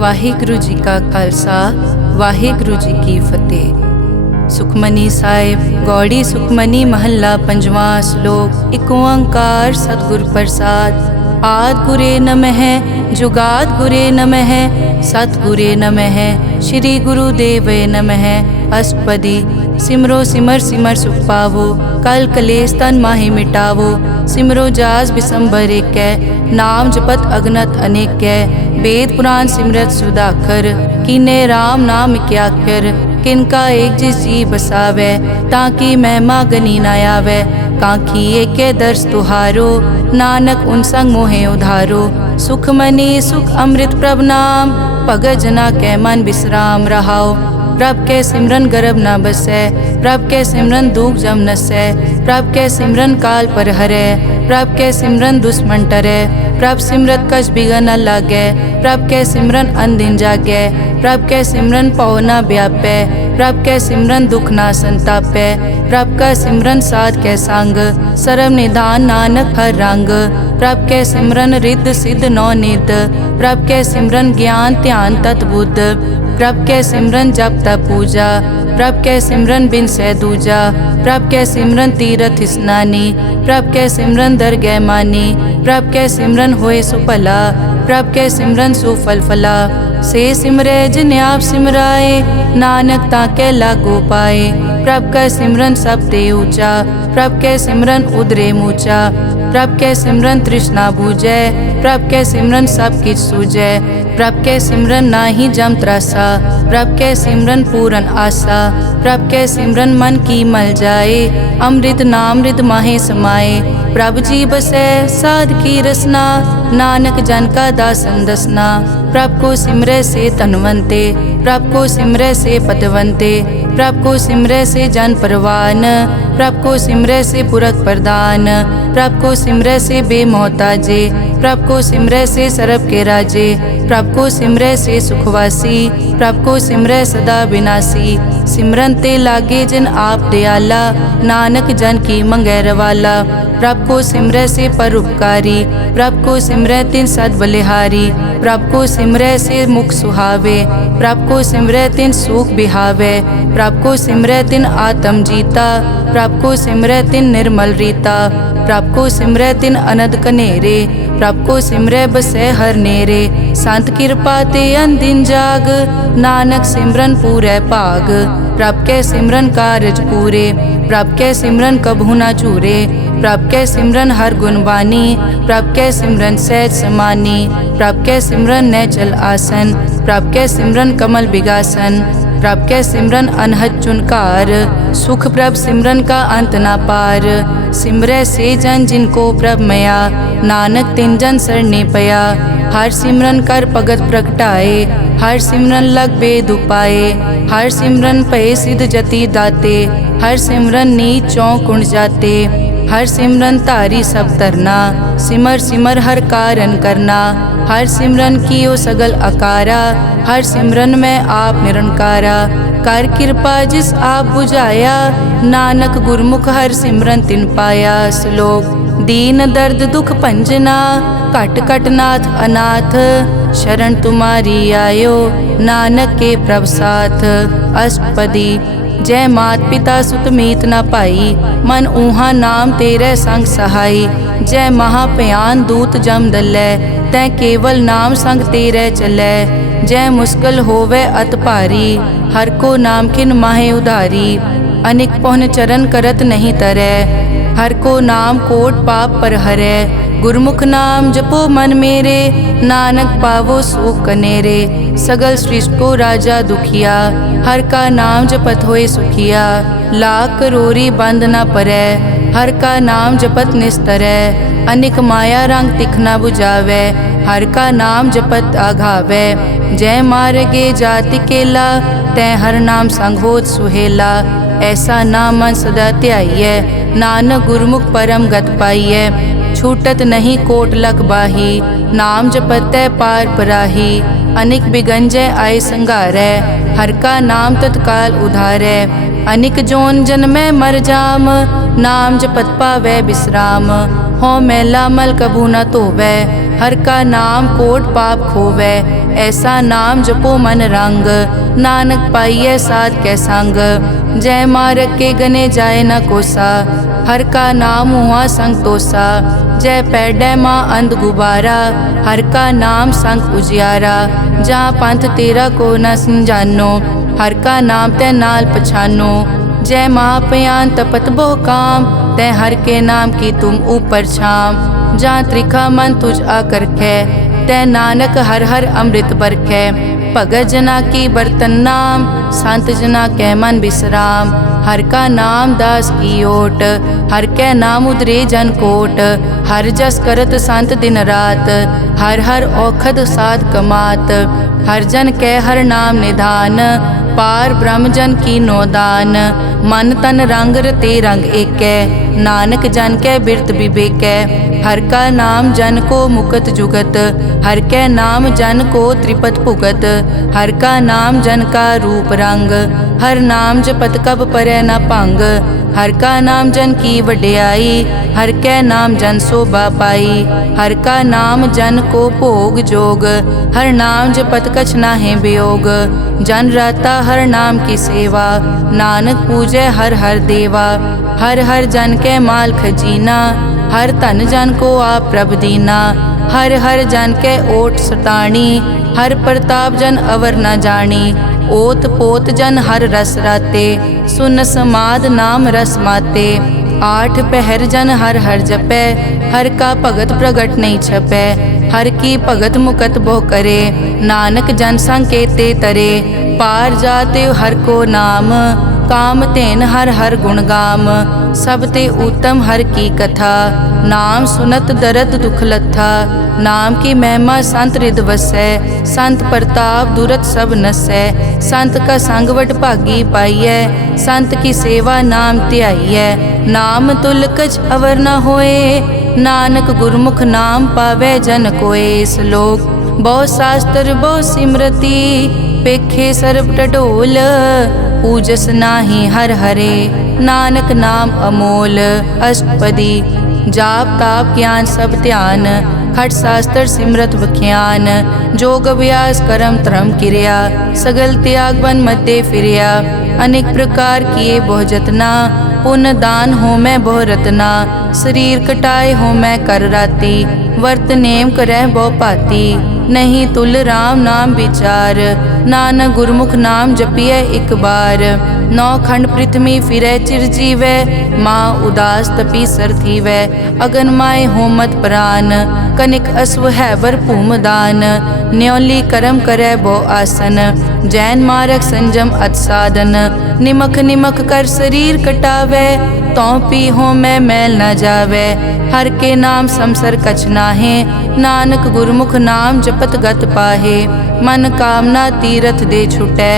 ਵਾਹਿਗੁਰੂ ਜੀ ਕਾ ਖਾਲਸਾ ਵਾਹਿਗੁਰੂ ਜੀ ਕੀ ਫਤਿਹ। ਸੁਖਮਨੀ ਸਾਹਿਬ ਗੌੜੀ ਸੁਖਮਨੀ ਮਹੱਲਾ ਪੰਜਵਾਂ ਸ਼ਲੋਕ। ਇੱਕ ਓੰਕਾਰ ਸਤਿਗੁਰ ਪ੍ਰਸਾਦ। ਆਦਿ ਗੁਰੇ ਨਮః ਜੁਗਾਦ ਗੁਰੇ ਨਮః ਸਤਿਗੁਰੇ ਨਮঃ ਸ਼੍ਰੀ ਗੁਰੂ ਦੇਵੇ ਨਮః। ਅਸ਼ਟਪਦੀ। ਸਿਮਰੋ ਸਿਮਰ ਸਿਮਰ ਸੁਖ ਪਾਵੋ ਕਲ ਕਲੇਸ਼ ਤਨ ਮਾਹਿ ਮਿਟਾਵੋ। ਸਿਮਰੋ ਜਾਸ ਬਿਸੰਬਰ ਏਕੈ ਨਾਮ ਜਪਤ ਅਗਨਤ ਅਨੇਕੈ। वेद पुराण सिमरत सुधाकर कीने राम नाम क्याकर। किनका एक जिस जी बसावै ताकि महिमा गनी न आवै। कांखी एके दर्श तुहारो नानक उन संग मोहे उधारो। सुख मनी सुख अमृत प्रभ नाम भगत जना कै मन विश्राम रहाओ। प्रभ के सिमरन गर्भ न बसै प्रभ के सिमरन दुख जम नसै। प्रभ के सिमरन काल पर हरै प्रभ के सिमरन दुश्मन टरै। प्रभ सिमरत कछ बिगन न लागै प्रभ के सिमरन अनदिन जागै। प्रभ के सिमरन पौ न व्यापै प्रभ के सिमरन दुख न संतापै। प्रभ का सिमरन साध कै संग सर्व निधान नानक हर रंग। प्रभ के सिमरन रिद्ध सिद्ध नौ निध प्रभ के सिमरन ज्ञान ध्यान तत बुद्ध। प्रभ के सिमरन जप तप पूजा प्रभ के सिमरन बिन सै दूजा। प्रभ के सिमरन तीरथ स्नानी प्रभ के सिमरन दरगह मानी। प्रभ के सिमरन होए सुफला प्रभ के सिमरन सुफल फला। से सिमरै जिन आप सिमराए नानक ताके लागो पाए। प्रभ का सिमरन सब ते ऊंचा प्रभ के सिमरन उदरे मूचा। प्रभ के सिमरन तृष्णा बूझै प्रभ के सिमरन सब किछ सूझै। प्रभ के सिमरन नाही जम त्रासा प्रभ के सिमरन पूरन आसा। प्रभ के सिमरन मन की मल जाए अमृत नामृत माहे समाए। प्रभ जी बसै साध की रसना नानक जन का दासन दसना। प्रभ को सिमरै से तनवंते प्रभ को सिमरै से पतवंते। प्रभ को सिमरै से जन परवान प्रभ को सिमरै से पुरख प्रदान। प्रभ को सिमरै से बेमोहताजे प्रभ को सिमरै से सरब के राजे। प्रभ को सिमरै से सुखवासी प्रभ को सिमरै सदा विनाशी। सिमरन ते लागे जिन आप दयाला नानक जन की मंगै रवाला। प्रभ को सिमरै से परोपकारी प्रभ को सिमरै तिन सद बलिहारी। प्रभ को सिमरै से मुख सुहावे प्रभ को सिमरै तिन सुख बिहावे। प्रभ को सिमरै तिन आत्म जीता प्रभ को सिमरै तिन निर्मल रीता। प्रभ को सिमरै तिन अनद कनेरे प्रभ को सिमरै बसै हर नेरे। संत कृपा ते अनदिन जाग नानक सिमरन पूरै भाग। प्रभ के सिमरन कारज पूरे प्रभ के सिमरन कबहू न चूरे। प्रभ के सिमरन हर गुणवानी प्रभ के सिमरन सहज समानी। प्रभ के सिमरन नैचल आसन प्रभ के सिमरन कमल बिगासन। प्रभ के सिमरन अनहद चुनकार सुख प्रभ सिमरन का अंत ना पार। सिमरै से जन जिनको प्रभ मया नानक तिन जन सरने पया। हर सिमरन कर भगत प्रगटाए हर सिमरन लग बेद उपाए। हर सिमरन पए सिद्ध जति दाते हर सिमरन नीच चौं कुंड जाते। हर सिमरन तारी सब तरना सिमर सिमर हर कारण करना। हर सिमरन कियो सगल अकारा हर सिमरन में आप निरंकारा। कर कृपा जिस आप बुझाया नानक गुरमुख हर सिमरन तिन पाया। श्लोक। दीन दर्द दुख भंजना घट घट नाथ अनाथ। शरण तुम्हारी आयो नानक के प्रभ साथ। अष्टपदी। जय मात पिता सुत मीत न पाई मन ऊहा नाम तेरे संग सहाई। जय महाभयान दूत जम दलै तै केवल नाम संग तेरे चलै। जय मुश्किल होवे अत भारी हर को नाम खिन माहे उधारी। अनिक पौन चरण करत नहीं तरै हर को नाम कोट पाप पर हरै। गुरमुख नाम जपो मन मेरे नानक पावो सुख कनेरे। सगल सृष्टि को राजा दुखिया हर का नाम जपत होए सुखिया। लाख करोरी बंद न परै हर का नाम जपत निस्तरै। अनिक माया रंग तिखना बुझावै हर का नाम जपत आघावै। जय मार्गे जाति केला तै हर नाम संग होत सुहेला। ऐसा नाम मन सदा ध्याइयै नानक गुरमुख परम गत पाइयै। छूटत नहीं कोट लख बाही नाम जपतै पार पराही। अनिक बिगंजय आय संघारै हर का नाम तत्काल उधारै। अनिक जोन जन्मै मर जाम नाम जपत पावै विश्राम। हो मैला मल कबू न धोवै हर का नाम कोट पाप खोवै। ऐसा नाम जपो मन रंग, नानक पाइयै साध कै संग। जय मारग के गने जाए न कोसा, हर का नाम हुआ संग तोसा। जय पैडै माँ अंध गुबारा, हर का नाम संग उजियारा। जहाँ पंथ तेरा को न समझानो, हर का नाम तै नाल पछानो। जय महापयान तपत बहु काम, तै हर के नाम की तुम ऊपर छाम। जहाँ त्रिखा मन तुझ आकर कै, तै नानक हर हर अमृत बरखै। भगत जना की बर्तन नाम, संत जना कै मन विश्राम। हर का नाम दास की ओट, हर कै नाम उदरे जन कोट। हर जस करत संत दिन रात, हर हर औखद साध कमात। हर जन कै हर नाम निधान, पार ब्रह्म जन की नोदान। मन तन रंग रते रंग एकै, नानक जन कै बिरत विवेकै। हर का नाम जन को मुकत जुगत, हर कै नाम जन को त्रिपत भुगत। हर का नाम जन का रूप रंग, हर नाम जपत कब परै न भंग। हर का नाम जन की वड्याई, हर कै नाम जन शोभा पाई। हर का नाम जन को भोग जोग, हर नाम जपत कछ नाहि वियोग। जन राता हर नाम की सेवा, नानक पूजै हर हर देवा। हर हर जन कै माल खजीना, हर धन जन को आप प्रभ दीना। हर हर जन कै ओट सताणी, हर प्रताप जन अवर न जानी। ओत पोत जन हर रस राते, सुन समाद नाम रस माते। आठ पहर जन हर हर जपै, हर का भगत प्रगट नहीं छपै। हर की भगत मुकत बहु करे, नानक जन संकेते तरे। पार जाते हर को नाम, काम तेन हर हर गुण गाम। सब ते उत्तम हर की कथा, नाम सुनत दरद दुख लथा। नाम की महिमा संत रिद वसै, संत प्रताप दुरत सब नसै। संत का संग वड भागी पाइयै, संत की सेवा नाम ध्याइयै। नाम तुल कछ अवर न होए, नानक गुरमुख नाम पावै जन कोय। श्लोक बहु शास्त्र बहु सिमरति, पेखे सर्ब टडोल। पूजस नाही हर हरे, नानक नाम अमोल। अष्टपदी जाप ताप ज्ञान सब ध्यान, खट शास्त्र सिमरत विख्यान। जोग अभ्यास करम धर्म किरिया, सगल त्याग बन मध्य फिरिया। अनेक प्रकार किए बहु जतना, पुण्य दान हो मैं बहु रतना। शरीर कटाए हो मैं कर राती, वर्त नेम करह बहु पाती। नहीं तुल राम नाम विचार, नानक गुरमुख नाम जपिए एक बार। नौ खंड पृथ्वी फिरै चिर जीवै, माँ उदास तपी सर थीवै। अगन माय होमत प्राण, कनिक अश्व हैवर भूम दान। न्योली कर्म करै बहु आसन, जैन मारक संजम अत साधन। निमख निमख कर शरीर कटावै, तौ पी हो मैं मैल न जावै। हर के नाम समसर कछ नाहे, नानक गुरमुख नाम जपत गत पाहे। मन कामना तीरथ दे छुटै,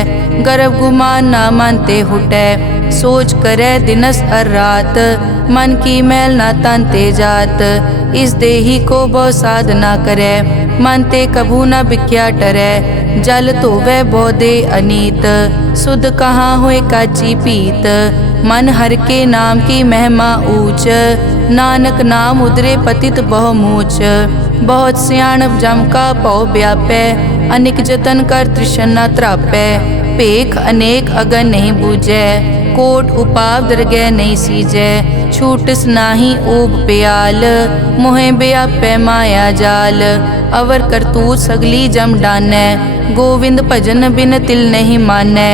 गर्भ गुमान ना मन ते हुटै। सोच करै दिनस अर रात, मन की मैल ना तन ते जात। इस देही को बहु साधना करै, मन ते कभू न बिख्या टरै। जल धोवै बहु दे अनीत, सुध कहाँ होए काची पीत। मन हर के नाम की महिमा ऊंच, नानक नाम उदरे पतित बहु मूच। बहुत सियाणप जम का पौ व्यापै, अनेक जतन कर तृष्णा त्रापै। पेख अनेक अगन नहीं बूझै, कोट उपाव दरगह नहीं सीजै। छूटस नाही ऊब प्याल, मोहे व्यापै माया जाल। अवर करतूत सगली जम डानै, गोविंद भजन बिन तिल नहीं मानै।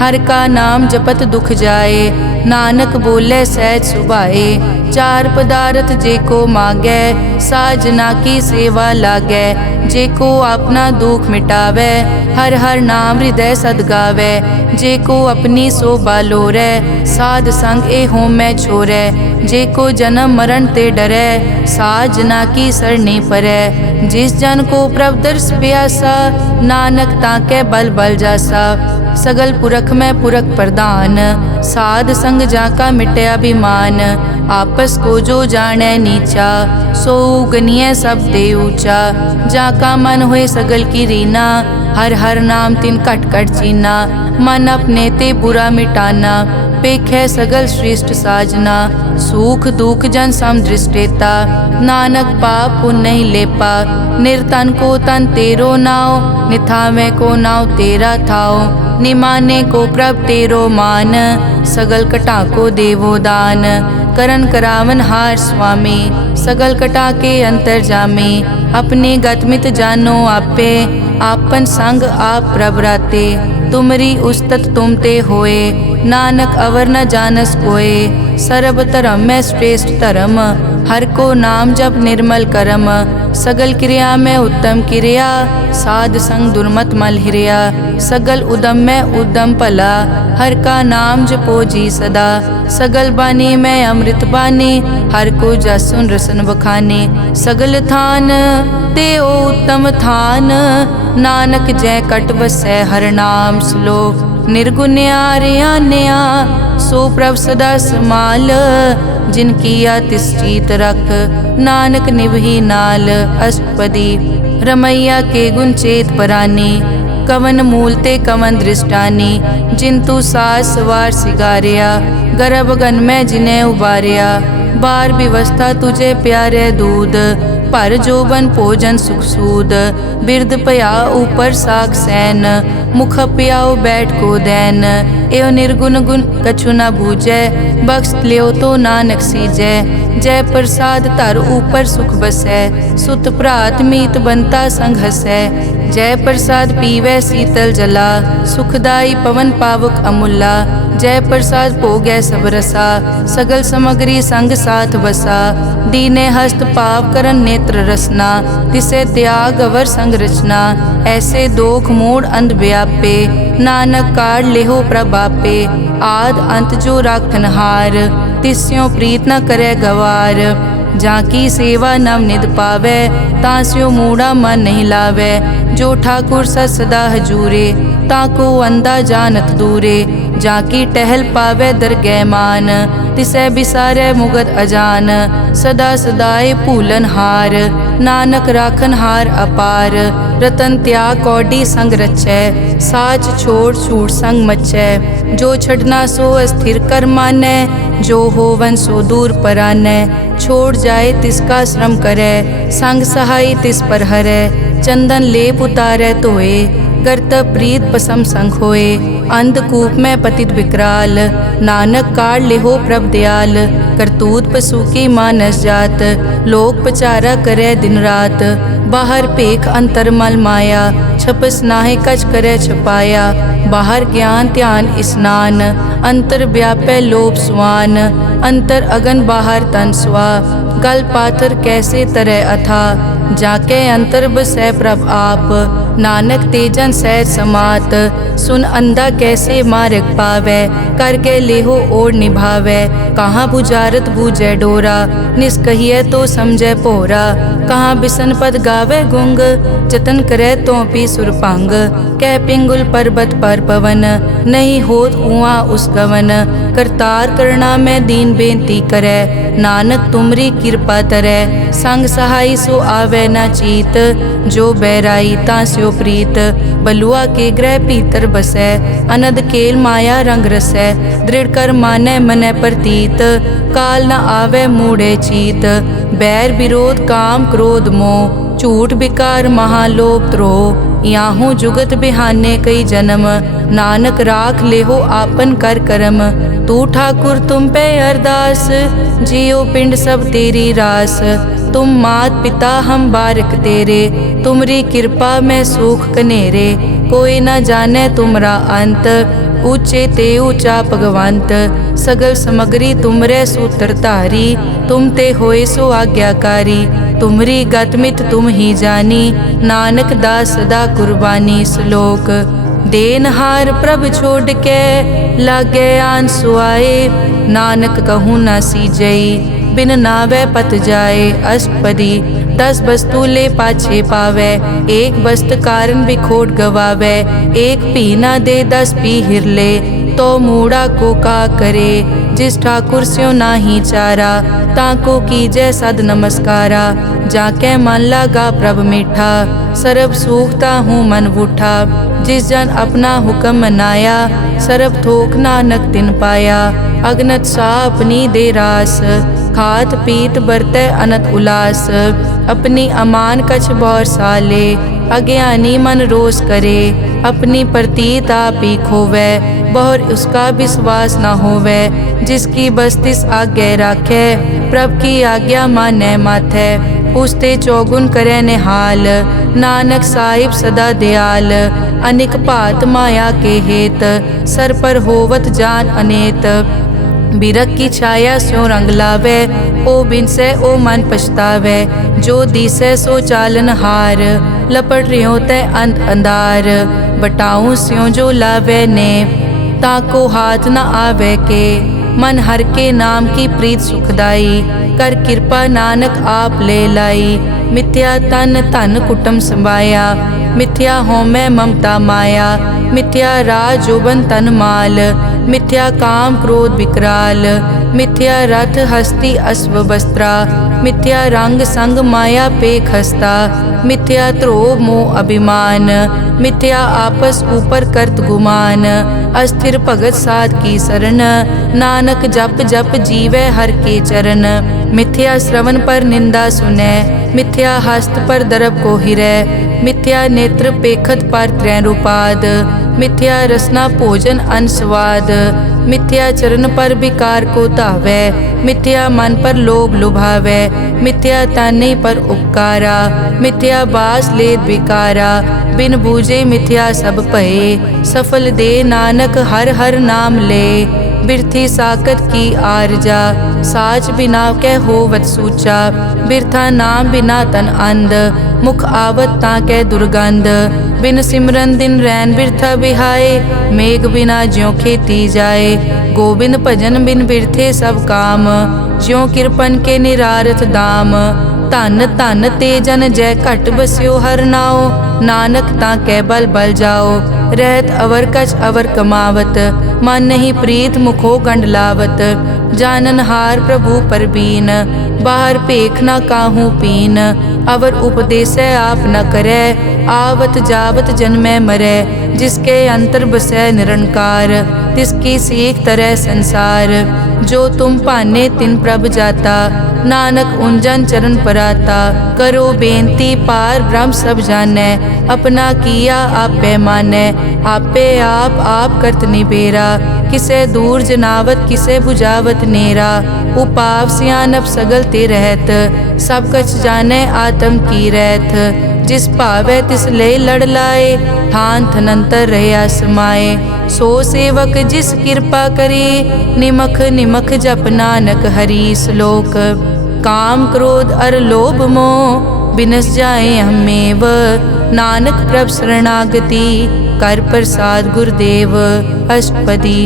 हर का नाम जपत दुख जाए, नानक बोले सहज सुभाए। चार पदार्थ जे को मांगै, साजना की सेवा लागै। जे को अपना दुख मिटावै, हर हर नाम हृदय सद गावै। जे को अपनी शोभा लोरै, साध संग ए होमै छोरै। जे को जन्म मरण ते डरै, साजना की सरनी परै। जिस जन को प्रभ दर्श प्यासा, नानक ताकै बल बल जासा। सगल पुरख में पुरख प्रधान, साध संग जाका मिटे अभिमान। आपस को जो जाने नीचा, सो गनिय सब दे ऊंचा। जाका मन हुए सगल की रीना, हर हर नाम तिन कट कट चीना। मन अपने ते बुरा मिटाना, पेखै सगल श्रेष्ठ साजना, सुख दुख जन सम दृष्टेता, नानक पाप पुण्य नहीं लेपा, निर्तन को तन तेरो नाव, निथावे को नाव तेरा थाओ, निमाने को प्रभ तेरो मान, सगल कटा को देवो दान, करन करावन हार स्वामी, सगल कटा के अंतर जामे, अपने गतमित जानो आपे, आपन संग आप प्रभ राते, तुमरी उस्तत तुम ते होए, नानक अवर न जानस कोए, सर्ब धर्म में श्रेष्ठ धर्म, हर को नाम जप निर्मल करम, सगल क्रिया में उत्तम क्रिया, साध संग दुर्मत मल हिरिया, सगल उदम में उद्दम भला, हर का नाम जपो जी सदा, सगल बानी में अमृत बानी, हर को जस सुन रसन बखाने, सगल थान ते ओ उत्तम थान, नानक जय कट बसै हर नाम श्लोक, निर्गुण्या रियान्या सो प्रभ सदा समाल, जिनकी तिष्ठित रख, नानक निभही नाल, अष्टपदी रमैया के गुण चेत परानी, कवन मूल ते कवन दृष्टानी, जिंतु सास सवार सिगारिया, गर्भ गन में जिन्हें उबारिया, बार व्यवस्था तुझे प्यारे दूध, पर जोबन भोजन सुख सूद, बिरद पया ऊपर साग सैन, मुख पियाओ बैठ को दैन, एव निर्गुण गुण कछु न बूझै, बख्श लियो तो नानक सीजै, जय प्रसाद धर ऊपर सुख बसै, सुत भ्रात मीत बनता संग हसै, जय प्रसाद पीवै शीतल जला, सुखदाई पवन पावक अमूला, जय प्रसाद भोगै सब रसा, सगल समग्री संग साथ बसा, दीने हस्त पाव करन नेत्र रसना, तिसे त्याग अवर संग रचना, ऐसे दोख मोड़ अंध व्यापे, नानक काढ़ लेहो प्रभापे, आद अंत जो राखन हार, तिस्यों प्रीत न करे गवार, जाकी सेवा नव निध पावे, तास्यो मूढ़ा मन नहीं लावे, जो ठाकुर सदा हजूरे, ताको अंधा जानत दूरे, जाकी टहल पावे दरगह मान, तिसै बिसारे मुगद अजान, सदा सदाए भूलन हार, नानक राखन हार अपार, रतन त्याग कौडी संग रचै, साच छोड़ छूट संग मचै, जो छड़ना सो अस्थिर कर मानै, जो होवन सो दूर परानै, छोड़ जाए तिसका श्रम करे, संग सहाय तिस पर हरै, चंदन लेप उतारै धोए, करत प्रीत पसम संग होए, अंधकूप में पतित विकराल, नानक काढ़ लेहो प्रभ दयाल, करतूत पशु की मानस जात, लोक पचारा करे दिन रात, बाहर पेख अंतर मल माया, छपस नाहे कच करे छपाया, बाहर ज्ञान ध्यान स्नान, अंतर व्यापै लोभ स्वान, अंतर अगन बाहर तन स्वा, गल पाथर कैसे तरह अथा, जाके अंतर बसै प्रभ आप, नानक तेजन सहज समात, सुन अंधा कैसे मार्ग पावै, करके लेहो ओर निभावै, कहाँ बुझारत बूझै डोरा, निष्कहिए तो समझै पोरा, कहाँ बिसन पद गावे गुंग, जतन करे तो पी सुरपांग, कह पिंगुल पर्वत पर पवन, नहीं होत कुआं उस गवन, करतार करना में दीन बेनती करे, नानक तुमरी कृपा तरै, संग सहाय सो आवे न चीत, जो बैराई तास्यो प्रीत, बलुआ के ग्रह भीतर बसै, अनद केल माया रंग रसै, दृढ़ कर मानै मनै प्रतीत, काल न आवे मूढ़े चीत, बैर विरोध काम क्रोध मोह, झूठ विकार महालोभ द्रोह, याहू जुगत बिहाने कई जन्म, नानक राख लेहो आपन कर करम, तू ठाकुर तुम पे अरदास, जियो पिंड सब तेरी रास, तुम मात पिता हम बारिक तेरे, तुमरी कृपा में सुख कनेरे, कोई न जाने तुमरा अंत, ऊंचे ते ऊंचा भगवंत, सगल समग्री तुमरे सूत्र धारी, तुम ते होए सो आज्ञाकारी, तुमरी गतमित तुम ही जानी, नानक दास सदा कुर्बानी। श्लोक देनहार प्रभ छोड़ के लागे आन सुआए, नानक कहूँ न सीजई बिन नावे पत जाए। अष्टपदी 10 वस्तु ले पाछे पावे, एक वस्त कारण बिखोट गवावे, एक पी ना दे 10 पी हिरले, तो मूड़ा को का करे। जिस ठाकुर स्यों नाही चारा, ताको कीजै सद नमस्कारा। जाके मन लागा प्रभ मीठा, सरब सूखता हूँ मन बूठा। जिस जन अपना हुक्म मनाया, सरब थोक नानक तिन पाया। अगनत सा अपनी दे रास, खात पीत बरतै अनत उलास। अपनी अमान कछ बौर साले, अज्ञानी मन रोस करे। अपनी प्रतीत आप ही खोवै, बहुर उसका विश्वास न होवै। जिसकी बस्तिस आज्ञा राखै, प्रभ की आज्ञा मानै माथै। उसते चौगुन करे निहाल, नानक साहिब सदा दयाल। अनिक भात माया के हेत, सर पर होवत जान अनेत। बिरख की छाया स्यों रंग लावे, ओ बिनसे ओ मन पछतावे। जो दिसै सो चालन हार, लपट रियो तै अंत अंधार। बटाऊं स्यों जो लावे ने, ताको हाथ न आवे के। मन हर के नाम की प्रीत सुखदाई, कर कृपा नानक आप ले लाई। मिथ्या तन धन कुटुम संभाया, मिथ्या होमै ममता माया। मिथ्या राज जोबन तन माल, मिथ्या काम क्रोध विकराल। मिथ्या रथ हस्ती अश्व वस्त्रा, मिथ्या रंग संग माया पे खस्ता। मिथ्या ध्रोह मोह अभिमान, मिथ्या आपस ऊपर करत गुमान। अस्थिर भगत साध की शरण, नानक जप जप जीवै हर के चरण। मिथ्या श्रवण पर निंदा सुनै, मिथ्या हस्त पर दरब को हिरै। मिथ्या नेत्र पेखत पर त्रैन रूपाद, मिथ्या रसना भोजन अन स्वाद। मिथ्या चरण पर विकार को धावै, मिथ्या मन पर लोभ लुभावै। मिथ्या ताने पर उपकारा, मिथ्या बास लेत विकारा। बिन बूझे मिथ्या सब भये, सफल दे नानक हर हर नाम ले। बिरथी साकत की आरजा, साच बिना कै होवत सूचा। बिरथा नाम बिना तन अंध, मुख आवत ताकै दुर्गंध। बिन सिमरन दिन रैन बिरथा बिहाए, मेघ बिना ज्यों खेती जाए। गोबिंद भजन बिन बिरथे सब काम, ज्यों किरपन के निरारथ दाम। धन धन ते जन जय घट बस्यो हर नाओ, नानक ताकै बल बल जाओ। रहत अवर कछ अवर कमावत, मन नहीं प्रीत मुखो गंड लावत। जानन हार प्रभु परबीन, बाहर पेख न काहू पीन। अवर उपदेसै आप न करै, आवत जावत जन्मै मरै। जिसके अंतर बसै निरंकार, तिसकी सीख तरह संसार। जो तुम भाने तिन प्रभ जाता, नानक उंजन चरण पराता। करो बेनती पार ब्रह्म सब जानै, अपना किया आपे मानै। आपे आप करत निबेरा, किसे दूर जनावत किसे बुझावत नेरा। उपाव सियानप सगल ते रहत, सब कछ जानै आत्म की रहत। जिस भावै तिस ले लड़ लाए, थान थनंतर रहया समाए। सो सेवक जिस कृपा करी, निमख निमख जप नानक हरि श्लोक। काम क्रोध अर लोभ मोह, बिनस जाए हमेव। नानक प्रभ शरणागति, कर प्रसाद गुरुदेव। अष्टपदी।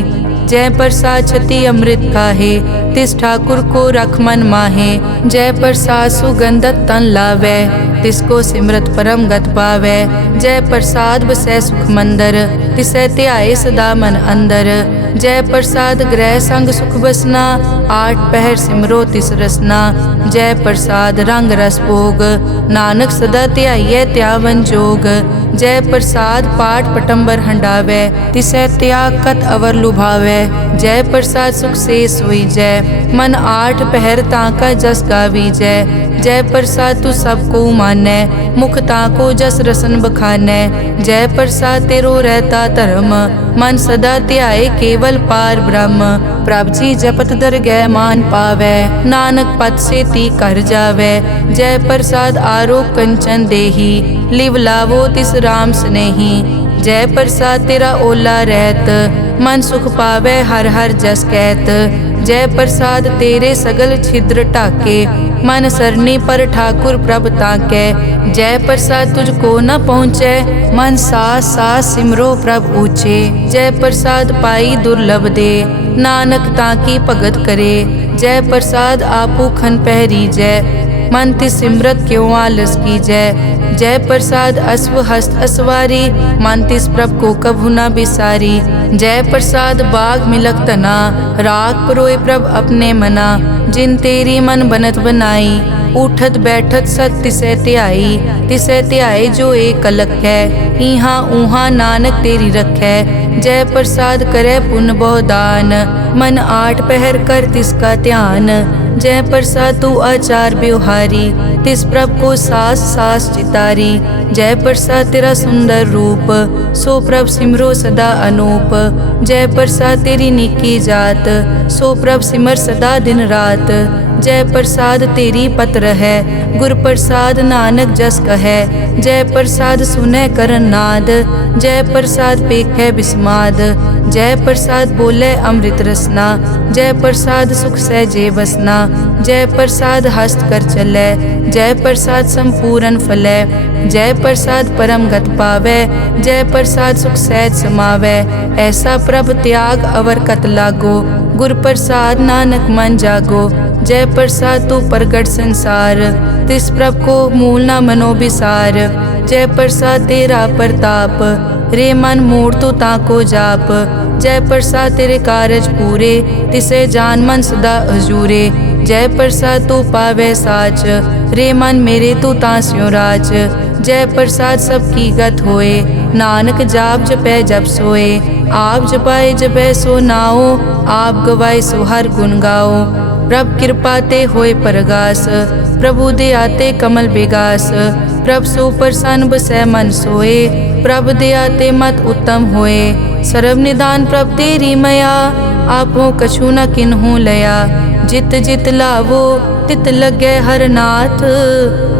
जय प्रसाद छति अमृत खाहे, तिस ठाकुर को रख मन माहे। जय प्रसाद सुगंधत तन लावै, तिसको सिमरत परम गत पावै। जय प्रसाद बसै सुख मंदर, तिसै ध्याए सदा मन अंदर। जय प्रसाद ग्रह संग सुख बसना, आठ पहर सिमरो तिस रसना। जय प्रसाद रंग रस भोग, नानक सदा ध्याइयै त्यावन जोग। जय प्रसाद पाठ पटंबर हंडावै, तिसै त्याग कत अवर लुभावै। जय प्रसाद सुख से सोई जय, मन आठ पहर ताका जस गावी जय। जय प्रसाद तू सबको मानै, मुख ताको जस रसन बखानै। जय प्रसाद तेरो रहता धर्म, मन सदा ध्याए केवल पार ब्रह्म। प्रभ जी जपत दरगह मान पावै, नानक पद से ती कर जावै। जय प्रसाद आरोग कंचन देही, लिव लावो तिस राम स्नेही। जय प्रसाद तेरा ओला रहत, मन सुख पावै हर हर जस कहत। जय प्रसाद तेरे सगल छिद्र ढाके, मन सरनी पर ठाकुर प्रभ ताकै। जय प्रसाद तुझको न पहुँचै, मन सास सास सिमरो प्रभ ऊँचे। जय प्रसाद पाई दुर्लभ दे, नानक ताकी भगत करे। जय प्रसाद आपू खन पहरी जय, मन तिस सिमरत क्यों आलस की जय प्रसाद अश्व हस्त असवारी, मन तिस प्रभ को कभु न बिसारी। जय प्रसाद बाग मिलक तना, राग परोए प्रभ अपने मना। जिन तेरी मन बनत बनाई, उठत बैठत सत तिसै त्याई जो एक अलग है। इहाँ ऊहाँ नानक तेरी रखै, जय प्रसाद करे पुन बहुदान। मन आठ पहर कर तिसका ध्यान, जय प्रसाद तू आचार व्यवहारी। तिस प्रभ को सास सास चितारी, जय प्रसाद तेरा सुंदर रूप। सो प्रभ सिमरो सदा अनूप, जय प्रसाद तेरी निकी जात। सो प्रभ सिमर सदा दिन रात, जय प्रसाद तेरी पत्र है। गुर प्रसाद नानक जस कहे, जय प्रसाद सुनै करन नाद। जय प्रसाद पेखै बिस्माद, जय प्रसाद बोले अमृत रसना। जय प्रसाद सुख सहजे बसना, जय प्रसाद हस्त कर चलै। जय प्रसाद संपूर्ण फलै, जय प्रसाद परम गत पावै। जय प्रसाद सुख सहज समावै, ऐसा प्रभ त्याग अवर कत लागो। गुर प्रसाद नानक मन जागो, जय प्रसाद तू प्रगट संसार। तिस प्रभ को मूल न मनो बिसार, जय प्रसाद तेरा प्रताप। रे मन मूड तू ताको जाप, जय प्रसाद तेरे कारज पूरे। तिसे जान मन सदा हजूरे, जय प्रसाद तू पावे साच। रे मन मेरे तू तास्यो राज, जय प्रसाद सबकी गत होए। नानक जाप जपै जप सोए, आप जपाए जपै सो नाओ। आप गवाए सो हर गुण गाओ, प्रभ कृपा ते होए परगास। प्रभु दे आते कमल बेगास, प्रभ सो प्रसन्न बसै मन सोए। प्रभ दे आते मत उत्तम होए, सर्व निदान प्रभ तेरी मया। आपो कछु न किन्हु लया, जित जित लावो तित लगे हर नाथ।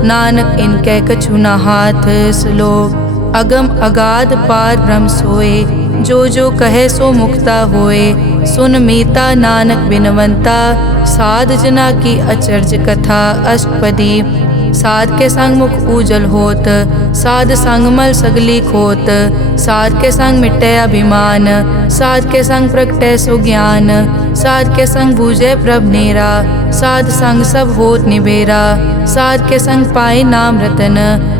नानक इनके कछु न हाथ। श्लोक अगम अगाध पार ब्रह्म सोए, जो कहे सो मुक्ता होए। सुन मीता नानक बिनवंता, साध जना की अचर्ज कथा। अष्टपदी साध के संग मुख उजल होत, साध संग मल सगली खोत। साध के संग मिटे अभिमान, साध के संग प्रगटे सो ज्ञान। साध के संग बूझे प्रभ नेरा, साध संग सब होत निबेरा। साध के संग पाए नाम रतन,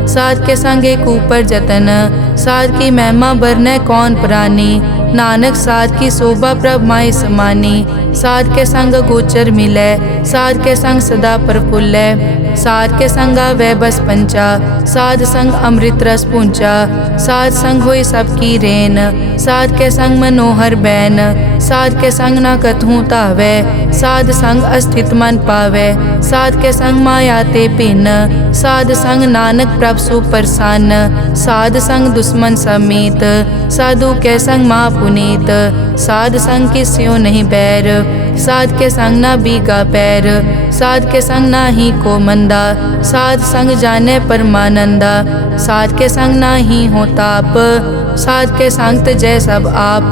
साध के संग एक ऊपर जतन। साध की महिमा बरने कौन प्राणी, नानक साध की शोभा प्रभ माय समानी। साध के संग गोचर मिलै, साध के संग सदा प्रफुल्लै। साध के संग आवे बस पंचा, साध संग अमृत रस पूंचा। साध संग होई सबकी रेन, साध के संग मनोहर बैन। साध के संग न कथूं तावै, साध संग अस्थित मन पावै। साध के संग माया ते भिन्न, साध संग नानक प्रभ सु प्रसन्न। साध संग दुश्मन समीत, साधु के संग मां पुनीत। साध संग किस्यो नहीं बैर, साध के संग ना बीगा पैर। साध के संग ना ही को मंदा, साध संग जाने परमानंदा। साध के संग ना ही हो ताप, साध के संग तजै सब आप।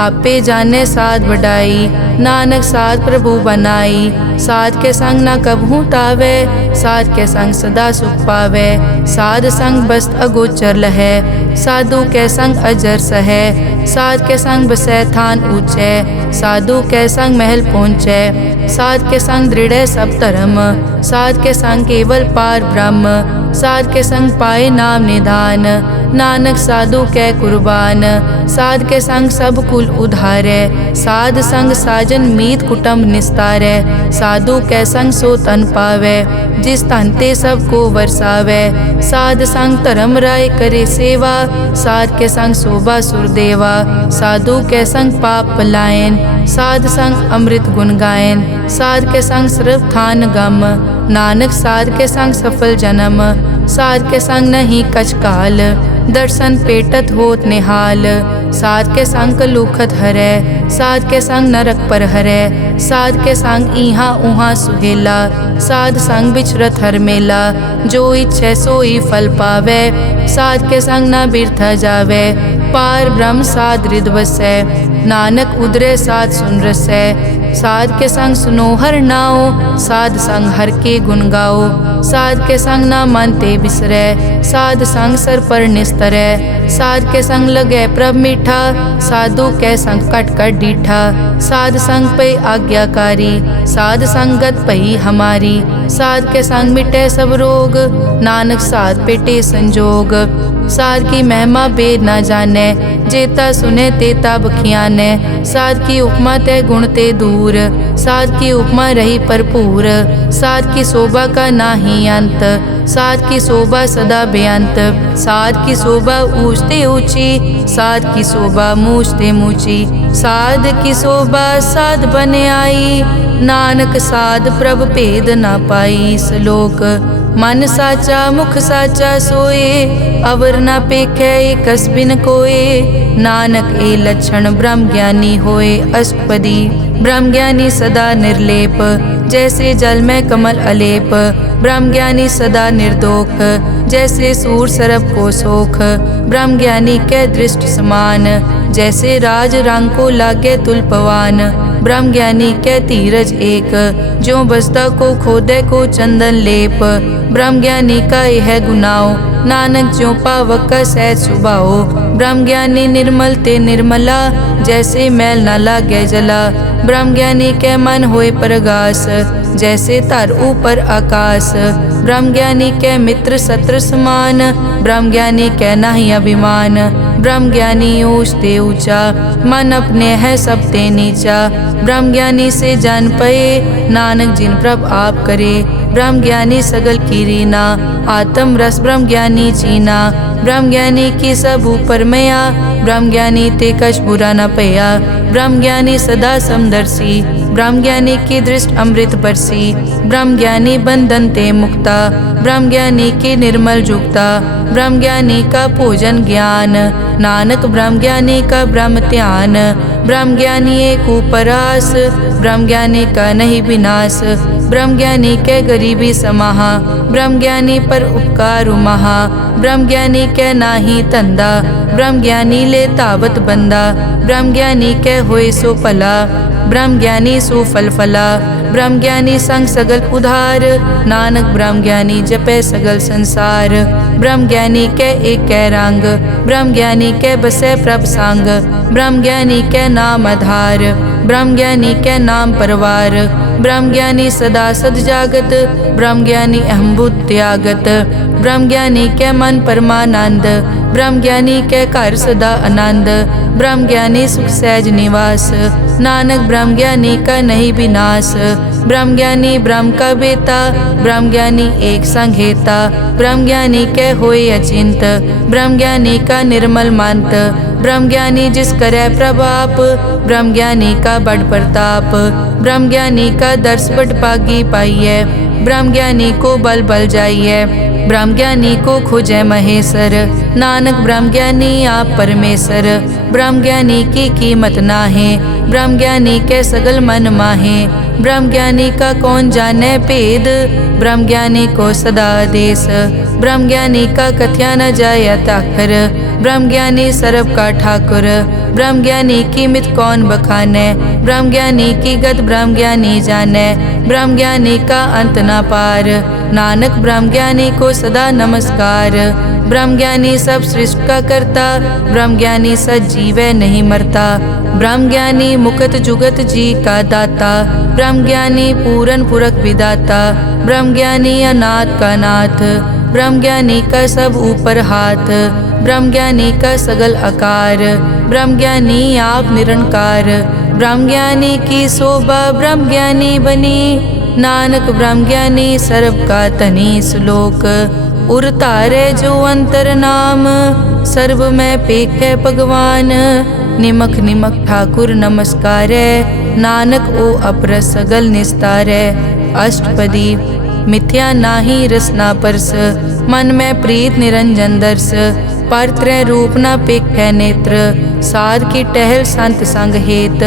आपे जाने साध बढ़ाई, नानक साध प्रभु बनाई। साध के संग ना कबहू तावै, साध के संग सदा सुख पावै। साध संग बस्त अगोचर लहै, साधु के संग अजर सहै। साध के संग बसै थान ऊंचै, साधु के संग महल पहुँचै। साध के संग दृढ़ सब धर्म, साध के संग केवल पार ब्रह्म। साध के संग पाए नाम निधान, नानक साधु कै कुर्बान। साध के संग सब कुल उधारै, साध संग साजन मीत कुटुंब निस्तारै। साधु कै संग सो तन पावै, जिस तन ते सबको वरसावै। साध संग धर्म राय करे सेवा, साध के संग शोभा सुरदेवा। साधु के संग पाप पलायन, साध संग अमृत गुण गायन। साध के संग सर्व थान गम, नानक साध के संग सफल जन्म। साध के संग नहीं कछ काल, दर्शन पेटत होत निहाल। साध के संग कलुखत हरै, साध के संग नरक पर हरै। साध के संग इहाँ उहाँ सुहेला, साध संग बिचरत हर मेला। जो इच्छै सोई फल पावै, साध के संग न बिरथा जावै। पार ब्रह्म साध रिद वसै। नानक उदरे साध सुन रसै। साध के संग सुनो हर नाओ, साध संग हर के गुण गाओ। साध के संग ना मन ते बिसरै, साध संग सर पर निस्तरै। साध के संग लगै प्रभ मीठा, साधु के संग कट कट डीठा। साध संग पे आज्ञाकारी, साध संगत पई हमारी। साध के संग मिटे सब रोग, नानक साध पेटे संजोग। साध की महिमा बेद ना जाने, जेता सुने तेता बखियाने। साध की उपमा ते गुण ते दूर, साध की उपमा रही भरपूर। साध की शोभा का नाही अंत, साध की शोभा सदा बेअंत। साध की शोभा ऊंचते ऊंची, साध की शोभा मूछते मूची। साध की शोभा साध बने आई, नानक साध प्रभ भेद ना पाई। श्लोक मन साचा मुख साचा सोए, अवर ना पेखै एकस बिन कोए। नानक ए लक्षण ब्रह्म ज्ञानी होए। अष्टपदी ब्रह्म ज्ञानी सदा निर्लेप, जैसे जल में कमल अलेप। ब्रह्म ज्ञानी सदा निर्दोख, जैसे सूर सरब को सोख। ब्रह्म ज्ञानी के दृष्ट समान, जैसे राज रंग को लागे तुलपवान। ब्रह्म ज्ञानी के धीरज एक, जो बसता को खोदे को चंदन लेप। ब्रह्म ज्ञानी का यह गुनाओ, नानक ज्यों पावक का सहज सुभाओ। ब्रह्म ज्ञानी निर्मल ते निर्मला, जैसे मैल न लागे जला। ब्रह्म ज्ञानी के मन होए प्रगास, जैसे तर ऊपर आकाश। ब्रह्म ज्ञानी के मित्र शत्रु समान, ब्रह्म ज्ञानी के नाही अभिमान। ब्रह्म ज्ञानी ऊंच ते ऊंचा, मन अपने है सब ते नीचा। ब्रह्म ज्ञानी से जान पए, नानक जिन प्रभ आप करे। ब्रह्म ज्ञानी सगल की रीना, आत्म रस ब्रह्म ज्ञानी चीना। ब्रह्म ज्ञानी की सब ऊपर मया, ब्रह्म ज्ञानी ते कछ बुरा न पया। ब्रह्म ज्ञानी सदा समदर्शी, ब्रह्म ज्ञानी की दृष्ट अमृत बरसी। ब्रह्म ज्ञानी बंधन ते मुक्ता, ब्रह्म ज्ञानी की निर्मल जुक्ता। ब्रह्म ज्ञानी का भोजन ज्ञान, नानक ब्रह्म ज्ञानी का ब्रह्म ध्यान। ब्रह्म ज्ञानी एक उपरास, ब्रह्म ज्ञानी का नहीं विनाश। ब्रह्म ज्ञानी के गरीबी समाहा, ब्रह्म ज्ञानी पर उपकार महा। ब्रह्म ज्ञानी के नाही तंदा, ब्रह्म ज्ञानी ले तावत बंदा। ब्रह्म ज्ञानी के होए सो फला, ब्रह्म ज्ञानी सो फल फला। ब्रह्म ज्ञानी संग सगल उधार, नानक ब्रह्म ज्ञानी जपे सगल संसार। ब्रह्म ज्ञानी के एक कै रंग, ब्रह्म ज्ञानी के बसे प्रभ संग। ब्रह्म ज्ञानी के नाम आधार, ब्रह्म ज्ञानी के नाम परवार। ब्रह्म ज्ञानी सदा सद जागत, ब्रह्म ज्ञानी अहम बुद्धि त्यागत। ब्रह्म ज्ञानी के मन परमानंद, ब्रह्म ज्ञानी के घर सदा आनंद। ब्रह्म ज्ञानी सुख सहज निवास, नानक ब्रह्म ज्ञानी का नहीं विनाश। ब्रह्म ज्ञानी ब्रह्म का बेता, ब्रह्म ज्ञानी एक संग हेता। ब्रह्म ज्ञानी के होए अचिंत, ब्रह्म ज्ञानी का निर्मल मंत। ब्रह्म ज्ञानी जिस करे प्रभाप, ब्रह्म ज्ञानी का बड़ प्रताप। ब्रह्म ज्ञानी का दर्श बड़ पागी पाइए, ब्रह्म ज्ञानी को बल बल जाइए। ब्रह्म ज्ञानी को खोजे महेश्वर, नानक ब्रह्म ज्ञानी आप परमेश्वर। ब्रह्म ज्ञानी की कीमत नाहे, ब्रह्म ज्ञानी के सगल मन माहे। ब्रह्म ज्ञानी का कौन जाने भेद, ब्रह्म ज्ञानी को सदा आदेश। ब्रह्म ज्ञानी का कथ्या न जाय ताखर, ब्रह्म ज्ञानी सर्व का ठाकुर। ब्रह्म ज्ञानी की मित कौन बखाने, ब्रह्म ज्ञानी की गत ब्रह्म ज्ञानी जाने। ब्रह्म ज्ञानी का अंत न पार, नानक ब्रह्म ज्ञानी को सदा नमस्कार। ब्रह्म ज्ञानी सब सृष्टि का करता, ब्रह्म ज्ञानी सजीव नहीं मरता। ब्रह्म ज्ञानी मुकत जुगत जी का दाता, ब्रह्म ज्ञानी पूरन पुरख विदाता। ब्रह्म ज्ञानी अनाथ का नाथ, ब्रह्म ज्ञानी का सब ऊपर हाथ। ब्रह्म ज्ञानी का सगल आकार, ब्रह्म ज्ञानी आप निरंकार। ब्रह्म ज्ञानी की शोभा ब्रह्म ज्ञानी बनी, नानक ब्रह्म ज्ञानी सर्व का तनी। श्लोक उर तारे जो अंतर नाम, सर्व में पेखे भगवान। निमक निमक ठाकुर नमस्कारे, नानक ओ अपर सगल निस्तारे। अष्टपदी मिथ्या नाही रसना परस, मन में प्रीत निरंजन दर्श। पर त्रय रूप न पेखे नेत्र, साध की टहल संत संग हेत।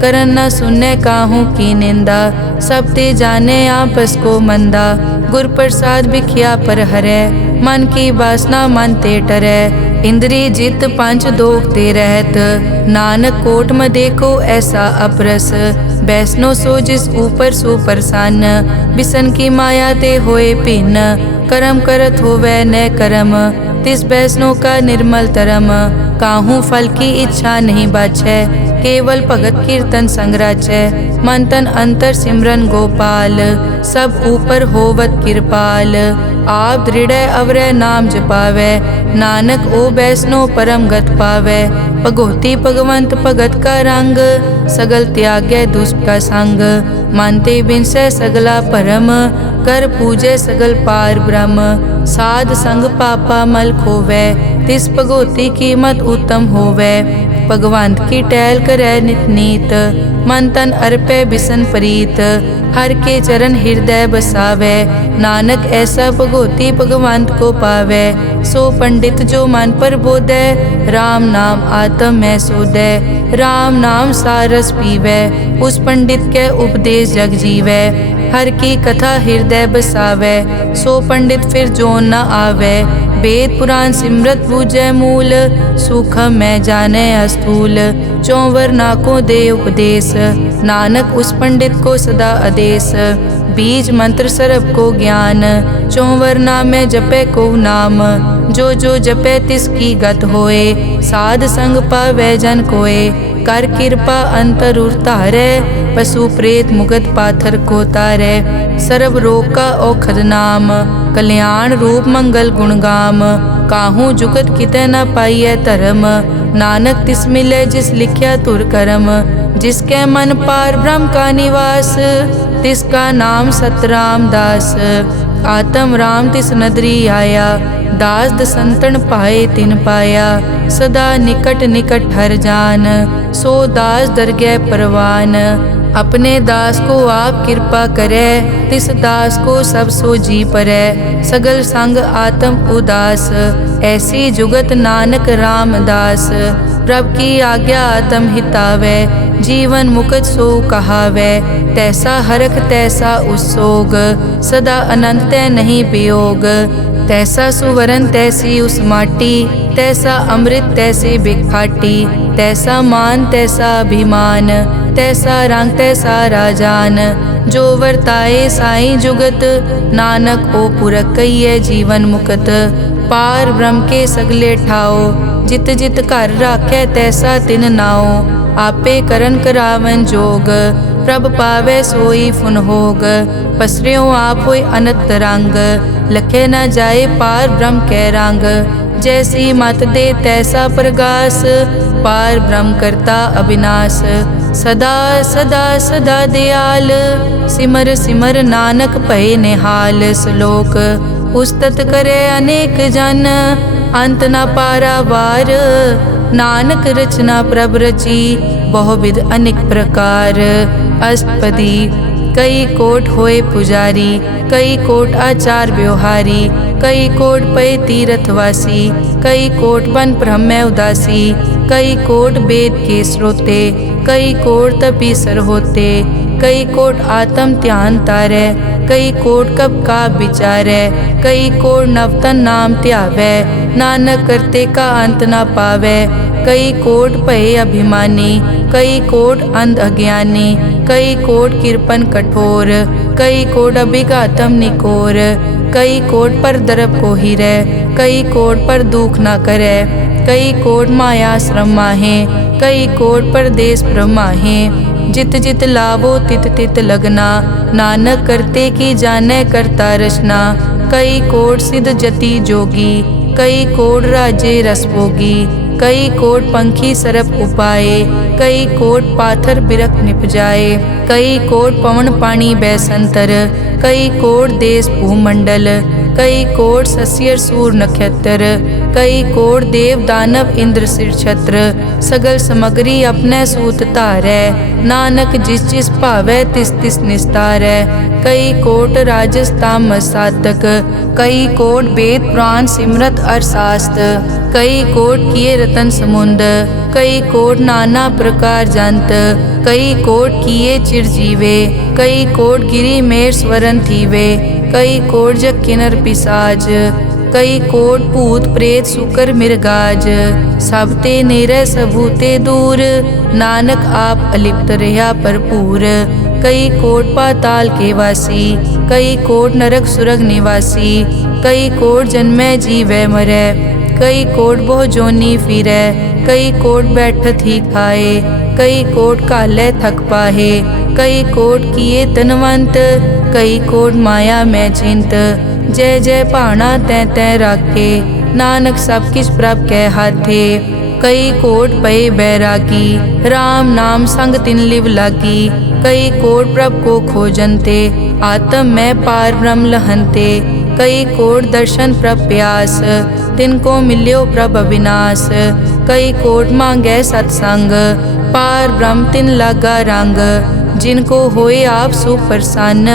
करन न सुनने काहू की निंदा, सब ते जाने आपस को मंदा। गुर प्रसाद बिखिया पर हरै, मन की वासना मन ते टरै। इंद्री जित पंच दोख ते रहत, नानक कोट म देखो ऐसा अपरस। बैसनो सो जिस ऊपर सो प्रसन्न, बिसन की माया ते होए भिन्न। कर्म करत होवै न कर्म, तिस बैसनो का निर्मल तरम। काहू फल की इच्छा नहीं बाछै, केवल भगत कीर्तन संग राचै। मन तन अंतर सिमरन गोपाल, सब ऊपर होवत कृपाल। आप दृढ़ अवरै नाम जपावै, नानक ओ बैसनो परम गत पावै। भगोती भगवंत भगत का रंग, सगल त्यागै दुष्ट का संग। मानते बिनसै सगला भरम, कर पूजै सगल पार ब्रह्म। साध संग पापा मल खोवै, तिस भगोती कीमत उत्तम होवै। भगवंत की टहल करै नित नीत, मन तन अर्पै बिसन प्रीत। हर के चरण हृदय बसावै, नानक ऐसा भगोती भगवंत को पावै। सो पंडित जो मन पर बोधै, राम नाम आत्म में सोधै। राम नाम सारस पीवै, उस पंडित के उपदेश जग जीवै। हर की कथा हृदय बसावै, सो पंडित फिर जोन न आवै। वेद पुराण सिमरत बूझै मूल, सूखम मैं जाने अस्थूल। चौवर नाकों दे उपदेश, नानक उस पंडित को सदा आदेश। बीज मंत्र सरब को ज्ञान, चौवर नामे जपे को नाम। जो जपे तिसकी गत होए, साध संग पावै जन कोए। कर कृपा अंतर उतारै, पशु प्रेत मुगत पाथर को तारै। सर्व रोग का औखद नाम, कल्याण रूप मंगल गुण गाम। काहू जुगत कितै न पाइयै धर्म, नानक तिस मिलै जिस लिख्या तुर करम। जिसके मन पार ब्रह्म का निवास, तिसका नाम सतराम दास। आत्म राम तिस नदरी आया, दास दसंतन पाए तिन पाया। सदा निकट निकट हर जान, सो दास दरगह परवान। अपने दास को आप कृपा करे, तिस दास को सब सो जी परै। सगल संग आत्म उदास, ऐसी जुगत नानक रामदास। प्रभ की आज्ञा आत्म हितावै, जीवन मुकत सो कहावै। तैसा हरख तैसा उस्सोग, सदा अनंत तै नहीं वियोग। तैसा सुवरन तैसी उस माटी, तैसा अमृत तैसी बिखाटी। तैसा मान तैसा अभिमान, तैसा रंग तैसा राजान। जो वर्ताए साई जुगत, नानक ओ पुरख कहिए जीवन मुकत। पार ब्रह्म के सगले ठाओ, जित जित घर राखै तैसा तिन नाओ। आपे करन करावन जोग, प्रभ पावै सोई फुन होग। पसरियों आप होय अनंत रंग, लखे न जाए पार ब्रह्म कै रंग। जैसी मत दे तैसा प्रगास, पार ब्रह्म करता अविनाश। सदा सदा सदा दयाल, सिमर सिमर नानक भय निहाल। श्लोक उस्तत करे अनेक जन, अंत न पारावार। नानक रचना प्रभ रची, बहुविध अनेक प्रकार। अष्टपदी कई कोट होए पुजारी, कई कोट आचार व्यवहारी। कई कोट पय तीर्थवासी, कई कोट बन ब्रह्म उदासी। कई कोट वेद के स्रोते, कई कोट तपीसर होते। कई कोट आत्म ध्यान तारै, कई कोट कब का विचारै। कई कोट नवतन नाम ध्यावै, नानक करते का अंत न पावै। कई कोट भय अभिमानी, कई कोट अंध अज्ञानी। कई कोट कृपन कठोर, कई कोट अभिघातम निकोर। कई कोट पर दरब को हिरै, कई कोट पर दुख न करै। कई कोट माया श्रम माहे, कई कोट परदेश ब्रह्माहे। जित जित लावो तित तित लगना, नानक करते की जानै करता रचना। कई कोट सिद्ध जति जोगी, कई कोट राजे रस भोगी। कई कोट पंखी सरप उपाए, कई कोट पाथर बिरख निप जाए। कई कोट पवन पानी बैसंतर, कई कोट देश भूमंडल। कई कोट सस्यर सूर नक्षत्र, कई कोट देव दानव इंद्र सिर छत्र। सगल समग्री अपने सूत धारै, नानक जिस जिस भावै तिस तिस निस्तारै। कई कोट राजस तामस साधक, कई कोट वेद पुराण सिमरत अरशास्त्र। कई कोट किए रतन समुंद, कई कोट नाना प्रकार जंत। कई कोट किए चिरजीवे, कई कोट गिरी मेर स्वरन थीवे। कई कोट जग किन्नर पिसाज, कई कोट भूत प्रेत सुकर मिरगाज, सब ते नेरे सबूते दूर, नानक आप अलिप्त रहा भरपूर। कई कोट पाताल के वासी, कई कोट नरक सुरग निवासी, कई कोट जन्मै जीवै मरै, कई कोट बहु जोनी फिरै, कई कोट बैठत ही खाए, कई कोट कालै थक पाहे, कई कोट किए तनवंत, कई कोट माया मैं चिंत। जय जय भाना तै तै राखे, नानक सब किछ प्रभ कै हाथे। कई कोट पए बैरागी, राम नाम संग तिन लिव लागी, कई कोट प्रभ को खोजनते, आत्म में पार ब्रह्म लहनते। कई कोट दर्शन प्रभ प्यास, तिनको मिल्यो प्रभ अविनाश, कई कोट मांगै सत्संग, पार ब्रह्म तिन लागा रंग। जिनको होए आप सुप्रसन्न,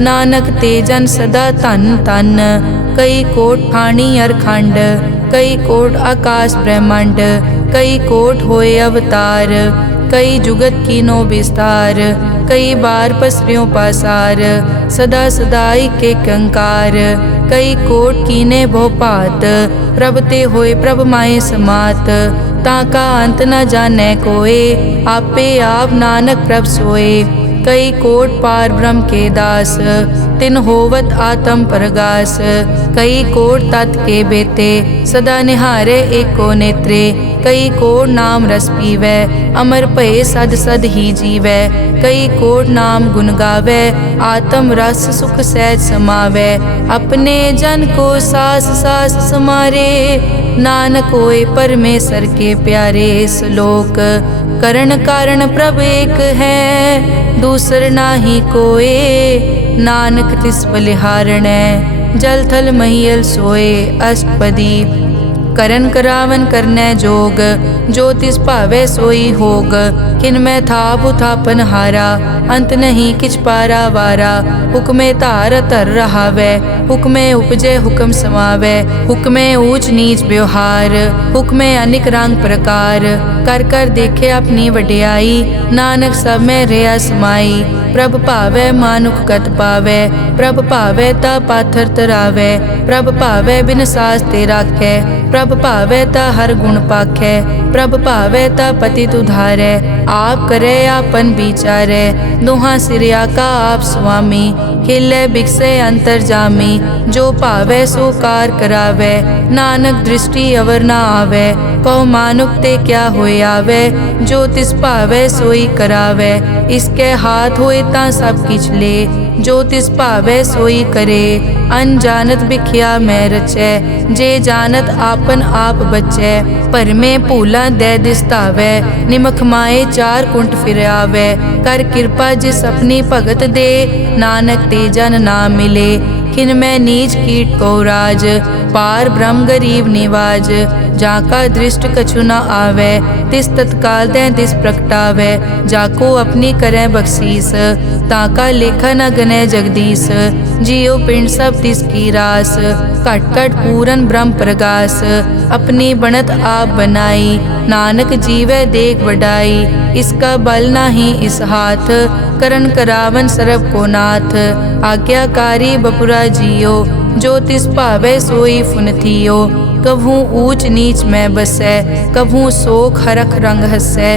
नानक ते जन सदा धन धन। कई कोट ठाणी अरखंड, कई कोट आकाश ब्रह्मांड, कई कोट होए अवतार, कई जुगत कीनो विस्तार। कई बार पसरियों पासार, सदा सदाई के कंकार। कई कोट कीने भो भात, प्रभ ते होए प्रभ माए समात। ताका अंत न जाने कोए, आपे आप नानक प्रभ सोए। कई कोट पार ब्रह्म के दास, तिन होवत आत्म प्रगास। कई कोट तत् के बेते, सदा निहारे एको नेत्रे। कई कोट नाम रस पीवै, अमर भये सद सद ही जीवै। कई कोट नाम गुण गावै, आत्म रस सुख सहज समावै। अपने जन को सास सास समारे, नानक होए परमेश्वर के प्यारे। श्लोक करण कारण प्रभ एक है, दूसर नाही कोए, नानक तिस बलिहारणै। जल थल महियल सोए अष्टपदी, करन करावन करनै जोग। जो तिस भावै सोई होग, किन में थाप उथापन हारा। अंत नहीं किछ पारा वारा, हुक्मे धार धर रहावै। हुक्मे उपजे हुक्म समावै, हुक्मे ऊंच नीच व्यवहार। हुक्मे अनिक रंग प्रकार, कर कर देखे अपनी वड्याई। नानक सब में रहा समाई, प्रभ भावै मानुख गत पावै। प्रभ भावै ता पाथर तरावै, प्रभ भावै बिन सास ते राखै। प्रभ भावै ता हर गुण पाखै, प्रभ भावै ता पतित उधारै। आप करे आपन विचारै, दोहां सिरिया का आप स्वामी। खिलै बिकसै अंतर जामी, जो भावै सो कार करावै। नानक दृष्टि अवर न आवै, कहो मानुक ते क्या होए आवै। जो तिस भावै सोई करावै, इसके हाथ होए तां सब किछ ले। जो तिस भावै सोई करे, अनजानत बिख्या मैं रचै। जे जानत आपन आप बचै, भरमे भूला दै दिसतावै। निमख माए चार कुंट फिर आवै, कर कृपा जिस अपनी भगत दे। नानक ते जन ना मिले, खिन मैं नीच कीट को राज। पार ब्रह्म गरीब निवाज, जाका दृष्ट कछु न आवै। तिस तत्काल तै तिस प्रगटावै, जाको अपनी करै बख्शीस। ताका लेखा न गनै जगदीश, जियो पिंड सब तिसकी रास। घट घट पूरन ब्रह्म प्रगास, अपनी बनत आप बनाई। नानक जीवै देख वडाई, इसका बल नाही इस हाथ। करन करावन सरब को नाथ, आज्ञाकारी बपुरा जियो। जो तिस भावै सोई फुनथियो, कभू ऊंच नीच में बसै। कभू सोख हरख रंग हसै,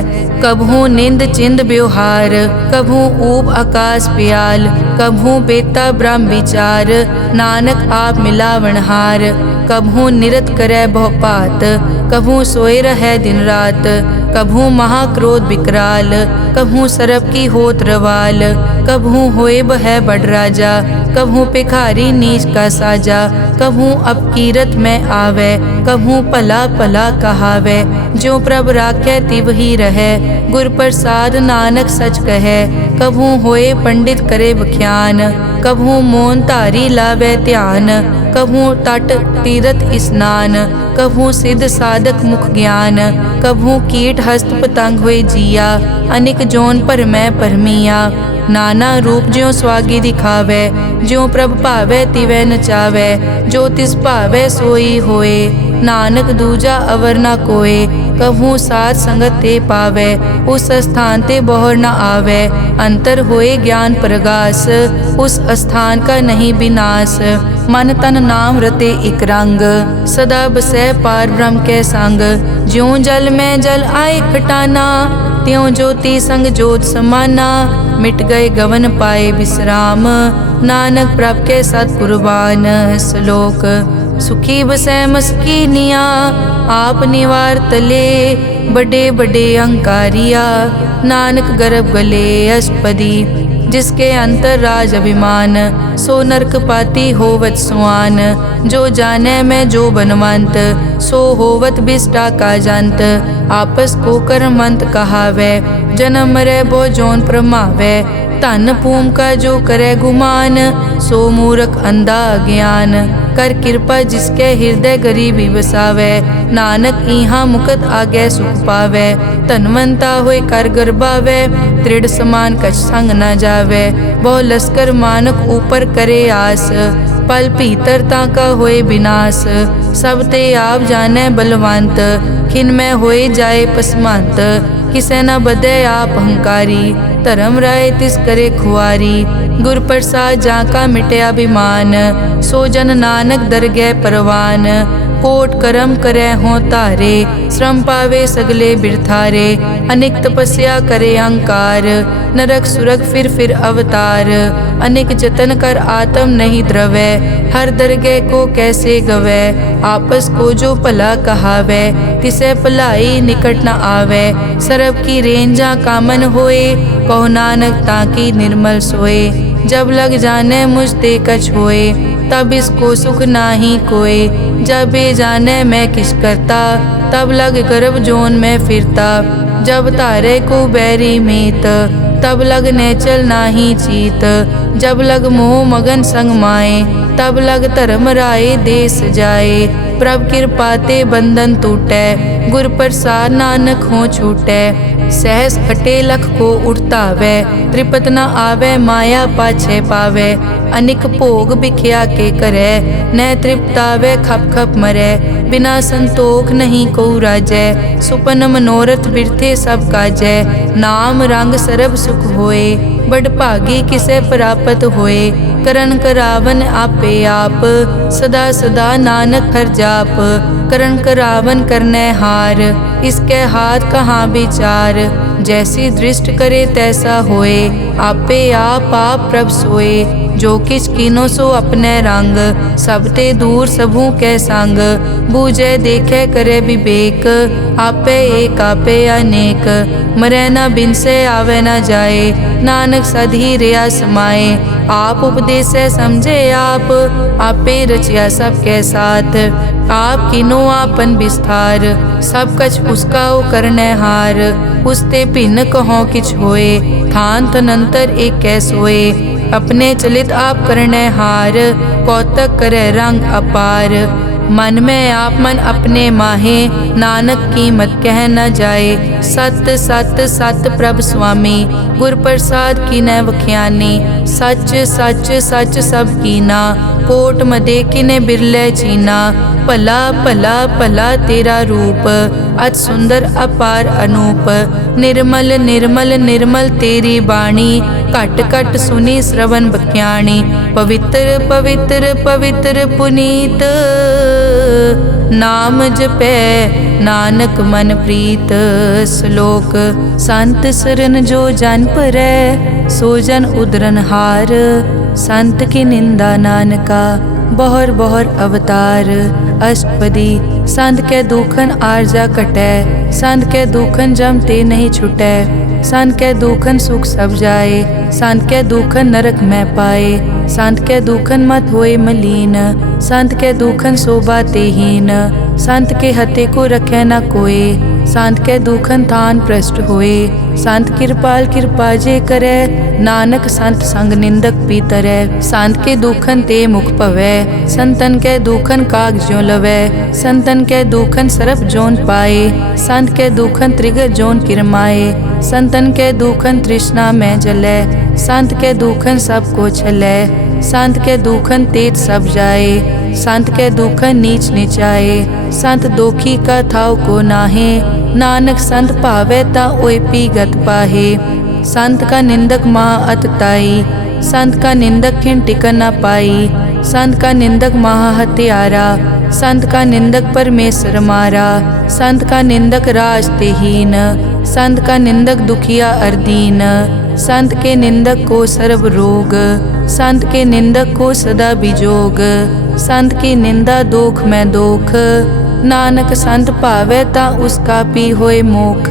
कभू निंद चिंद व्यवहार। कभू ऊब आकाश प्याल, कभू बेता ब्रह्म विचार। नानक आप मिलावनहार, कभू निरत करै बहु पात। कभू सोए रहै दिन रात, कभू महाक्रोध विकराल। कभू सरब की होत रवाल, कभू होए बह बड़ राजा। कभू भिखारी नीच का साजा, कभू अपकीरत में आवे। कभू भला भला कहावे, जो प्रभ राखै तिव ही रहै। गुर प्रसाद नानक सच कहै, कभू होए पंडित करे बख्यान। कभू मौन धारी लावे ध्यान, कभू तट तीरथ स्नान। कभू सिद्ध साधक मुख ज्ञान, कभू कीट हस्त पतंग होए जिया। अनिक जोन पर मैं परमिया, नाना रूप ज्यों स्वागी दिखावे, ज्यों प्रभ भावै तिवै नचावै, जो तिस भावै सोई होए, नानक दूजा अवर न कोय। कहूँ साथ संगत ते पावै, उस स्थान ते बहुर न आवै, अंतर होए ज्ञान प्रगास, उस स्थान का नहीं विनाश। मन तन नाम रते इक रंग, सदा बसै पार ब्रह्म के संग, ज्यों जल में जल आए खटाना, त्यों ज्योति संग ज्योत समाना, मिट गए गवन पाए विश्राम, नानक प्रभ के सतपुरबान। श्लोक सुखी बसै मस्कीनिया, आप निवार तले, बड़े बड़े अहंकारिया, नानक गर्भ गले अष्टपदी, जिसके अंतर राज अभिमान, सो नरक पाती होवत सुआन, जो जाने में जो बनवंत, सो होवत बिष्टा का जंत, आपस को कर्मंत कहावै, जन्म मरै बो जोन प्रमावै, धन भूम का जो करे गुमान, सो मूर्ख अंधा ज्ञान, कर कृपा जिसके हृदय गरीबी बसावे, नानक इहाँ मुकत आगे सुख पावे, धनवंता होए कर गर्भावे, दृढ़ समान कछ संग न जावे, बहु लश्कर मानक ऊपर करे आस, पल भीतरता का होए विनाश, सब ते आप जाने बलवंत, खिन में होए जाए पसमंत, किसे न बदे आप अहंकारी, धर्म राय तिस करे खुआरी, गुर प्रसाद जाका मिटे अभिमान, सो जन नानक दरगह परवान, कोट कर्म करे हों तारे, श्रम पावे सगले बिरथारे, अनेक तपस्या करे अहंकार, नरक सुरग फिर अवतार, अनेक जतन कर आत्म नहीं द्रवै, हर दरगह को कैसे गवै, आपस को जो भला कहावै, तिसे भलाई निकट न आवे, सरब की रेंजा कामन होए, कहो नानक ताकि निर्मल सोए, जब लग जाने मुझ ते कछ होए, तब इसको सुख नाही कोय, जब ये जाने मैं किस करता, तब लग गर्भ जोन में फिरता, जब तारे को बैरी मीत, तब लग नेचल नाही चीत, जब लग मोह मगन संग माए, तब लग धर्म राय देश जाए, प्रभ कृपा ते बंधन टूटै, गुर प्रसाद नानक हो छूटै, सहस खटे लख को उठतावै, त्रिपत न आवे माया पाछे पावे, अनिक भोग बिख्या के करे, न तृप्तावे खप खप मरै, बिना संतोख नहीं को राजै, सुपन मनोरथ बिरथे सब काजै, नाम रंग सरब सुख होए, बड़ भागी किसे प्राप्त होए, करन करावन आपे आप, सदा सदा नानक हर जाप, करन करावन करने हार, इसके हाथ कहाँ विचार, जैसी दृष्ट करे तैसा होए, आपे आप प्रभ सोए, जो किछ कीनो सो अपने रंग, सब ते दूर सबू के संग, बूझे देखे करे विवेक, आपे एक आपे अनेक, मरै न बिन से आवे न जाए, नानक सधी रिया समाए, आप उपदेश समझे आप, आपे रचिया सबके साथ, आप किनो आपन विस्तार, सब कछ उसका ओ करने हार, उसते भिन्न कहो किछ होए, थान तनंतर एक कै सोए, अपने चलित आप करने हार, कौतक करे रंग अपार, मन में आप मन अपने माहे, नानक कीमत कह न जाए, सत सत सत प्रभ स्वामी, गुर प्रसाद की न वख्यानी, सच सच सच सब कीना, कोट मदे किने बिरले चीना, भला भला भला तेरा रूप, अति सुंदर अपार अनूप, निर्मल निर्मल निर्मल तेरी बाणी, घट घट सुनी श्रवण बख्याणी, पवित्र पवित्र पवित्र पुनीत, नाम जपै नानक मन प्रीत। श्लोक संत सरन जो जन परै, सो जन उदरन हार, संत की निंदा नानका, बहुर बहुर अवतार। अष्टपदी संत के दुखन आरजा कटै, संत के दुखन जम ते नहीं छुटै, संत के दुखन सुख सब जाए, संत के दुखन नरक में पाए, संत के दुखन मत होए मलीन, संत के दुखन शोभा तेहीन, संत के हते को रखे न कोय, संत के दुखन थान भ्रष्ट होए, संत कृपाल कृपा जे करे, नानक संत संग निंदक पीतरै, संत के दुखन ते मुख पवै, संतन के दुखन काग ज्यों लवै, संतन के दुखन सरप जोन पाए, संत के दुखन त्रिगर जोन किरमाए, संतन के दुखन तृष्णा में जलै, संत के दुखन सब को छलै। संत के दुखन तेज सब जाए, संत के दुखन नीच निचाए। संत दोखी का थाव को नाहे, नानक संत भावे ता ओए पीगत पाहे। संत का निंदक महा अतताई, संत का निंदक खिन टिकन न पाई। संत का निंदक महा हत्यारा, संत का निंदक परमेश्वर मारा। संत का निंदक राज तेहीन, संत का निंदक दुखिया अरदीन। संत के निंदक को सर्व रोग, संत के निंदक को सदा बिजोग। संत की निंदा दोख में दोख, नानक संत भावे ता उसका पी होए मोख।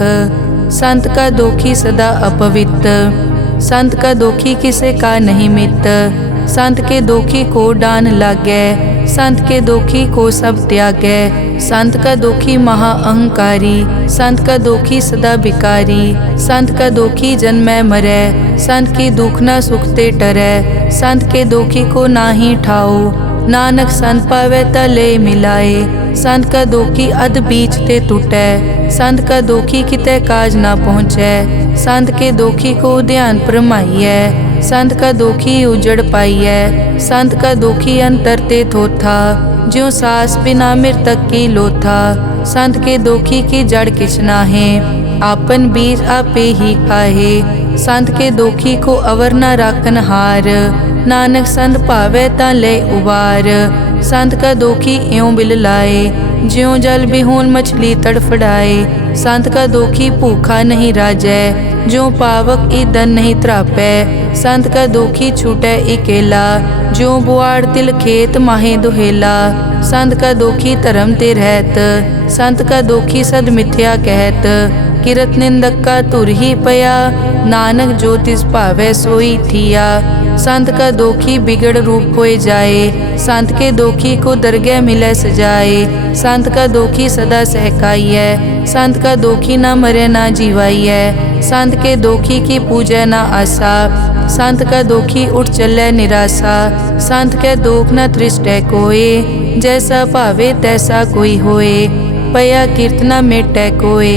संत का दोखी सदा अपवित्र, संत का दोखी किसे का नहीं मित। संत के दोखी को डान लागै, संत के दोखी को सब त्यागै। संत का दोखी महा अहंकारी, संत का दोखी सदा बिकारी। संत का दोखी जन्मै मरै, संत की दुख न सुखते टरै। संत के दोखी को नाही ठाओ, नानक संत पावे ता ले मिलाए। संत का दोखी अध बीच ते टूटै, संत का दोखी किते काज ना पहुँचै। संत के दोखी को ध्यान परमाइयै, संत का दोखी उजड़ पाइयै। संत का दोखी अंतर ते थोथा, ज्यों सास बिना मृतक की लोथा। संत के दोखी की जड़ किछ नाहे, आपन बीज आपे ही खाहे। संत के दोखी को अवर न राखन हार, नानक संत भावे ता ले उबार। संत का दोखी इयों बिल लाए, ज्यों जल बिहून मछली तड़फड़ाए। संत का दोखी भूखा नहीं राजै, ज्यों पावक ईदन नहीं त्रापै। संत का दोखी छूटै इकेला, ज्यों बुआड़ तिल खेत माहे दुहेला। संत का दोखी धर्म ते रहत, संत का दोखी सद मिथ्या कहत। किरत निंदक का तुर ही पया, नानक जो तिस भावै सोई थिया। संत का दोखी बिगड़ रूप होए जाए, संत के दोखी को दरगह मिलै सजाए। संत का दोखी सदा सहकाइयै, संत का दोखी ना मरे ना जीवाइयै। संत के दोखी की पूजै ना आसा, संत का दोखी उठ चलै निराशा। संत के दोख न तृष्टै कोय, जैसा भावे तैसा कोई होए। पया कीर्तना मेटै कोय,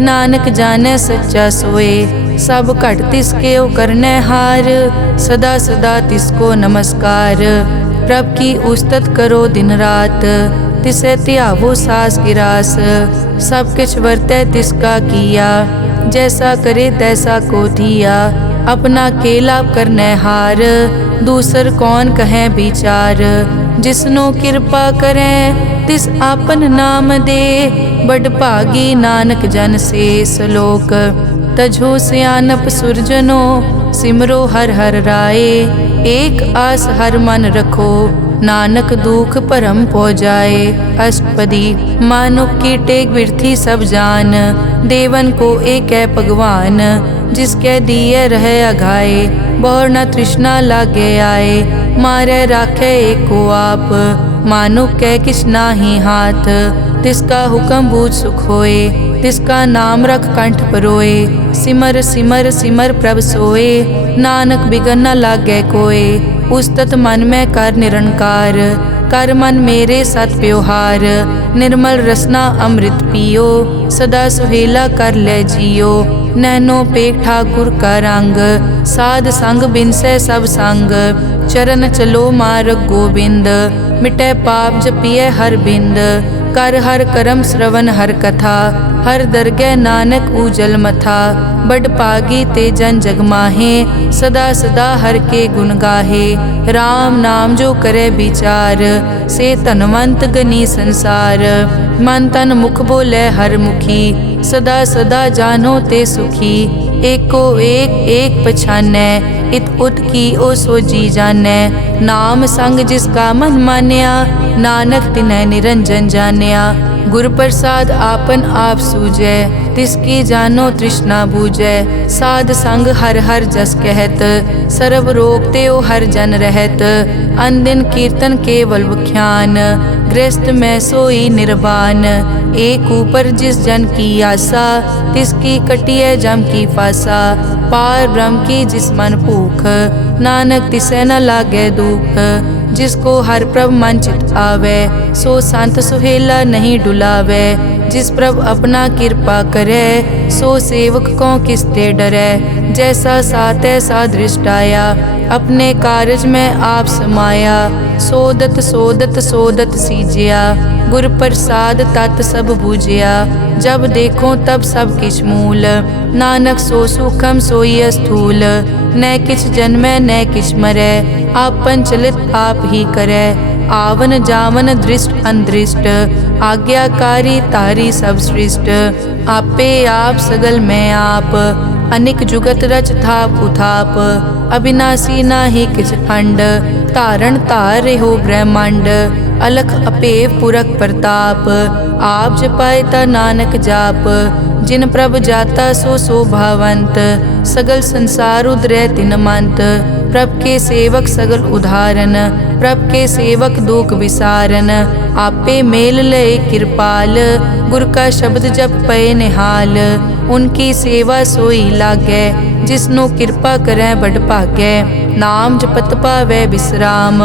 नानक जाने सच्चा सोए। सब घट तिसके ओ करनै हार, सदा सदा तिसको नमस्कार। प्रभ की उस्तत करो दिन रात, तिसे त्यावो सास गिरास। सब किछ वर्तै तिसका किया, जैसा करे तैसा को दिया। अपना केला करनै हार, दूसर कौन कहे विचार। जिसनो कृपा करे तिस आपन नाम दे, बड़ भागी नानक जन से सलोक। तजो सियानप सुरजनो, सिमरो हर हर राय। एक आस हर मन रखो, नानक दुख भरम पौ जाए। अष्टपदी मानुक की टेक बिरथी सब जान, देवन को एक है भगवान। जिसके दिए रहे अघाए, बहुर न तृष्णा लागे आए। मारे राखे एको आप, मानुक के किछ नाही हाथ। तिसका हुक्म बूझ सुख होए, तिसका नाम रख कंठ परोए। सिमर सिमर सिमर प्रभ सोए, नानक बिगन न लागे कोय। उस्तत मन में कर निरंकार, कर मन मेरे सत व्यवहार। निर्मल रसना अमृत पियो, सदा सुहेला कर ले जियो। नैनो पेख ठाकुर का रंग, साध संग बिनसे सब संग। चरण चलो मार्ग गोबिंद, मिटै पाप जपिए हर बिंद। कर हर करम श्रवण हर कथा, हर दरगह नानक उजल मथा। बड़ पागी ते जन जग माहे, सदा सदा हर के गुण गाहे। राम नाम जो करे विचार, से धनवंत गनी संसार। मन तन मुख बोले हर मुखी, सदा सदा जानो ते सुखी। एको एक एक पछानै, इत उत की ओ सोजी जानै। नाम संग जिसका मन मान्या, नानक तिनै निरंजन जान्या। गुर प्रसाद आपन आप सूझै, तिसकी जानो तृष्णा बूझै। साध संग हर हर जस कहत, सर्व रोग ते ओ हर जन रहत। अनदिन कीर्तन केवल बख्यान, गृहस्थ में सोई निर्वाण। एक ऊपर जिस जन की आशा, तिसकी कटिए जम की फासा। पार ब्रह्म की जिस मन भूख, नानक तिसे न लागे दुख। जिसको हर प्रभ मन चित आवे, सो संत सुहेला नहीं डुलावे। जिस प्रभ अपना कृपा करे, सो सेवक को किसते डरे। जैसा सात ऐसा दृष्ट आया, अपने कारज में आप समाया। सोदत सोदत सोदत सीजिया, गुर प्रसाद तत् सब बूझिया। जब देखो तब सब किछ मूल, नानक सो सुखम सोई स्थूल। न किछ जन्मै न किछ मरै, आपन चलित आप ही करे। आवन जावन दृष्ट अनदृष्ट, आज्ञाकारी तारी सब सृष्ट। आपे आप सगल में आप, अनिक जुगत रच थाप उथाप। अविनाशी नाहि किछ खंड, धारण धार हो ब्रह्मांड। अलख अपेव पुरख प्रताप, आप जपाए ता नानक जाप। जिन प्रभ जाता सो शोभावंत, सगल संसार उदरै तिन मंत। प्रभ के सेवक सगल उदाहरण, प्रभ के सेवक दुख विसारन। आपे मेल लय कृपाल, गुर का शब्द जप पए निहाल। उनकी सेवा सोई लागै, जिसनो कृपा करै बड़ भागै। नाम जपत पावै विश्राम,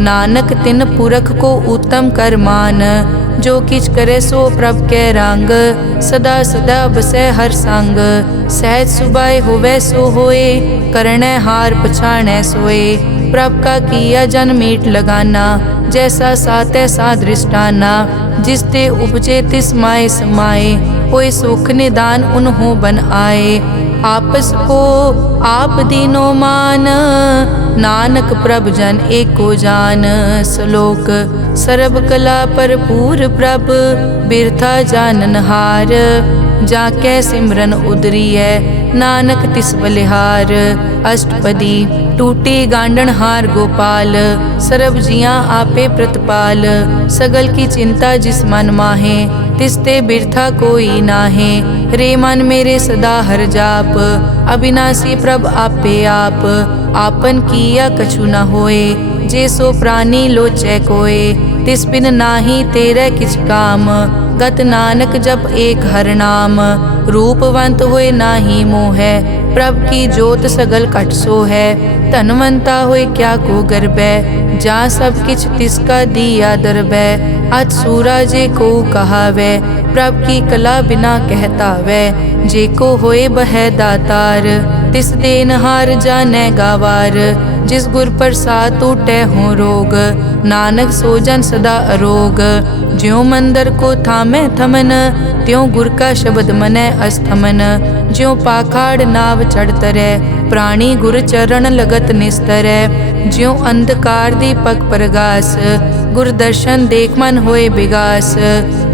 नानक तिन पुरख को उत्तम कर मान। जो किछ करे सो प्रभ कै रंग, सदा सदा बसै हर संग। सहज सुभाए होवै सो होए, करणै हार पछाणै सोए। प्रभ का किया जन मीठ लगाना, जैसा सात ऐसा दृष्टाना। जिसते उपजे तिस माए समाए, होए सुख निदान उन्हों बन आए। आपस को आप दीनो मान, नानक प्रभ जन एको जान। श्लोक सर्ब कला भरपूर प्रभ, बिरथा जानन हार। जाकै सिमरन उदरियै, नानक तिस बलिहार। अष्टपदी टूटी गांडन हार गोपाल, सर्ब जियां आपे प्रतिपाल। सगल की चिंता जिस मन माहे, तिसते बिरथा कोई नाहे। रे मन मेरे सदा हर जाप, अविनाशी प्रभ आपे आप। आपन किया कछु न होए, जे सो प्राणी लोचै कोय। तिस बिन नाही तेरे किछ काम, गत नानक जप एक हर नाम। रूपवंत होए नाही मोहै, प्रभ की जोत सगल कट सो है। धनवंता होए क्या को गर्बै, जा सब किछ तिसका दिया दरबै। अत सूरा जे को कहावै, प्रभ की कला बिना कहतावै। जे को होए बह दातार, तिस देनहार जानै गावार। जिस गुर प्रसाद टूटै हो रोग, नानक सो जन सदा अरोग। ज्यों मंदिर को थामै थमन, त्यों गुर का शब्द मनै अस्थमन। ज्यों पाखाड़ नाव चढ़ तरै, प्राणी गुर चरण लगत निस्तरै। ज्यों अंधकार दीपक प्रगास, गुर दर्शन देख मन होए विगास।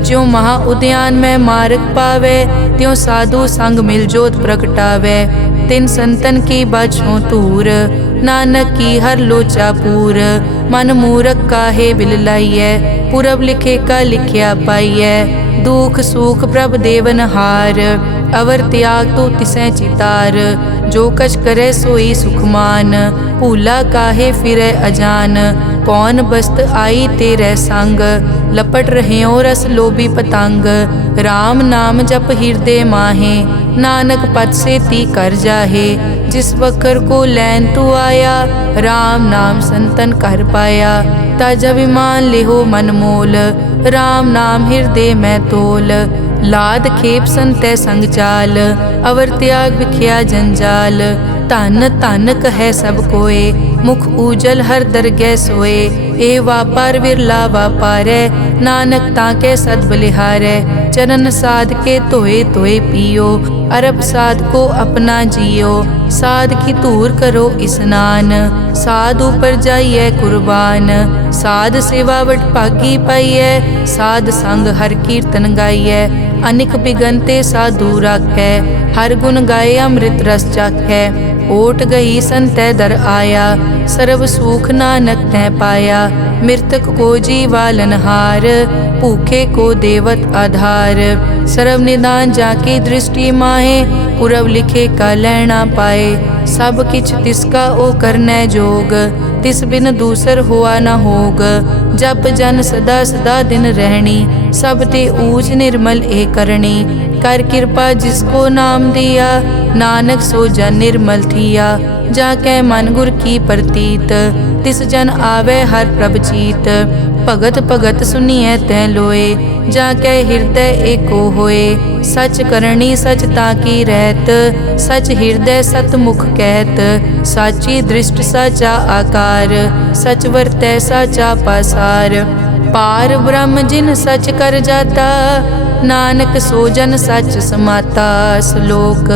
ज्यों महा उद्यान में मार्ग पावे, त्यों साधु संग मिल जोत प्रगटावे। तिन संतन की बाछों तूर, नानक की हर लोचा पूर। मन मूरख काहे बिल लाइयै, पुरब लिखे का लिखिया पाइयै। दुख सुख प्रभ देवन हार, अवर त्याग तो तिसै चितार। जो कछ करे सोई सुखमान, भूला काहे फिरै अजान। कौन बस्त आई तेरे संग, लपट रहे रस लोभी पतंग। राम नाम जप हृदय माहे, नानक पद से ती कर जाहे। जिस वकर को लैन तू आया, राम नाम संतन कर पाया। तज अभिमान लेहो मन मोल, राम नाम हृदय में तोल। लाद खेप संतै संग चाल, अवर त्याग बिख्या जंजाल। धन धन कहे सब कोय, मुख उजल हर दरगह सोए। ए वापार विरला वापारै, नानक ताके सद बलिहारै। चरण साध के धोए धोए पियो, अरब साध को अपना जियो। साध की धूर करो स्नान, साध ऊपर जाइए कुर्बान। साध सेवा वट भागी पाइयै, साध संग हर कीर्तन गाइयै। अनिक बिगनते साधु राखै, हर गुण गाए अमृत रस चाखै। ओट गई संतै दर आया, सर्व सुख नानक तै पाया। मृतक को जीवालन हार, भूखे को देवत आधार। सर्व निदान जाकी दृष्टि माहे, पुरब लिखे का लैना पाए। सब किछ तिसका ओ करनै जोग, तिस बिन दूसर हुआ न होग। जप जन सदा सदा दिन रहनी, सब ते ऊज निर्मल ए करनी। कर कृपा जिसको नाम दिया, नानक सो जन निर्मल थिया। जाकै मन गुर की प्रतीत, तिस जन आवे हर प्रभ चीत। भगत भगत सुनिए तै लोए, जाके हृदय एको होए। सच करनी सच ताकी रहत, सच हृदय सत मुख कहत। साची दृष्ट साचा आकार, सच वरतै साचा पासार। पार ब्रह्म जिन सच कर जाता, नानक सो जन सच समाता। श्लोक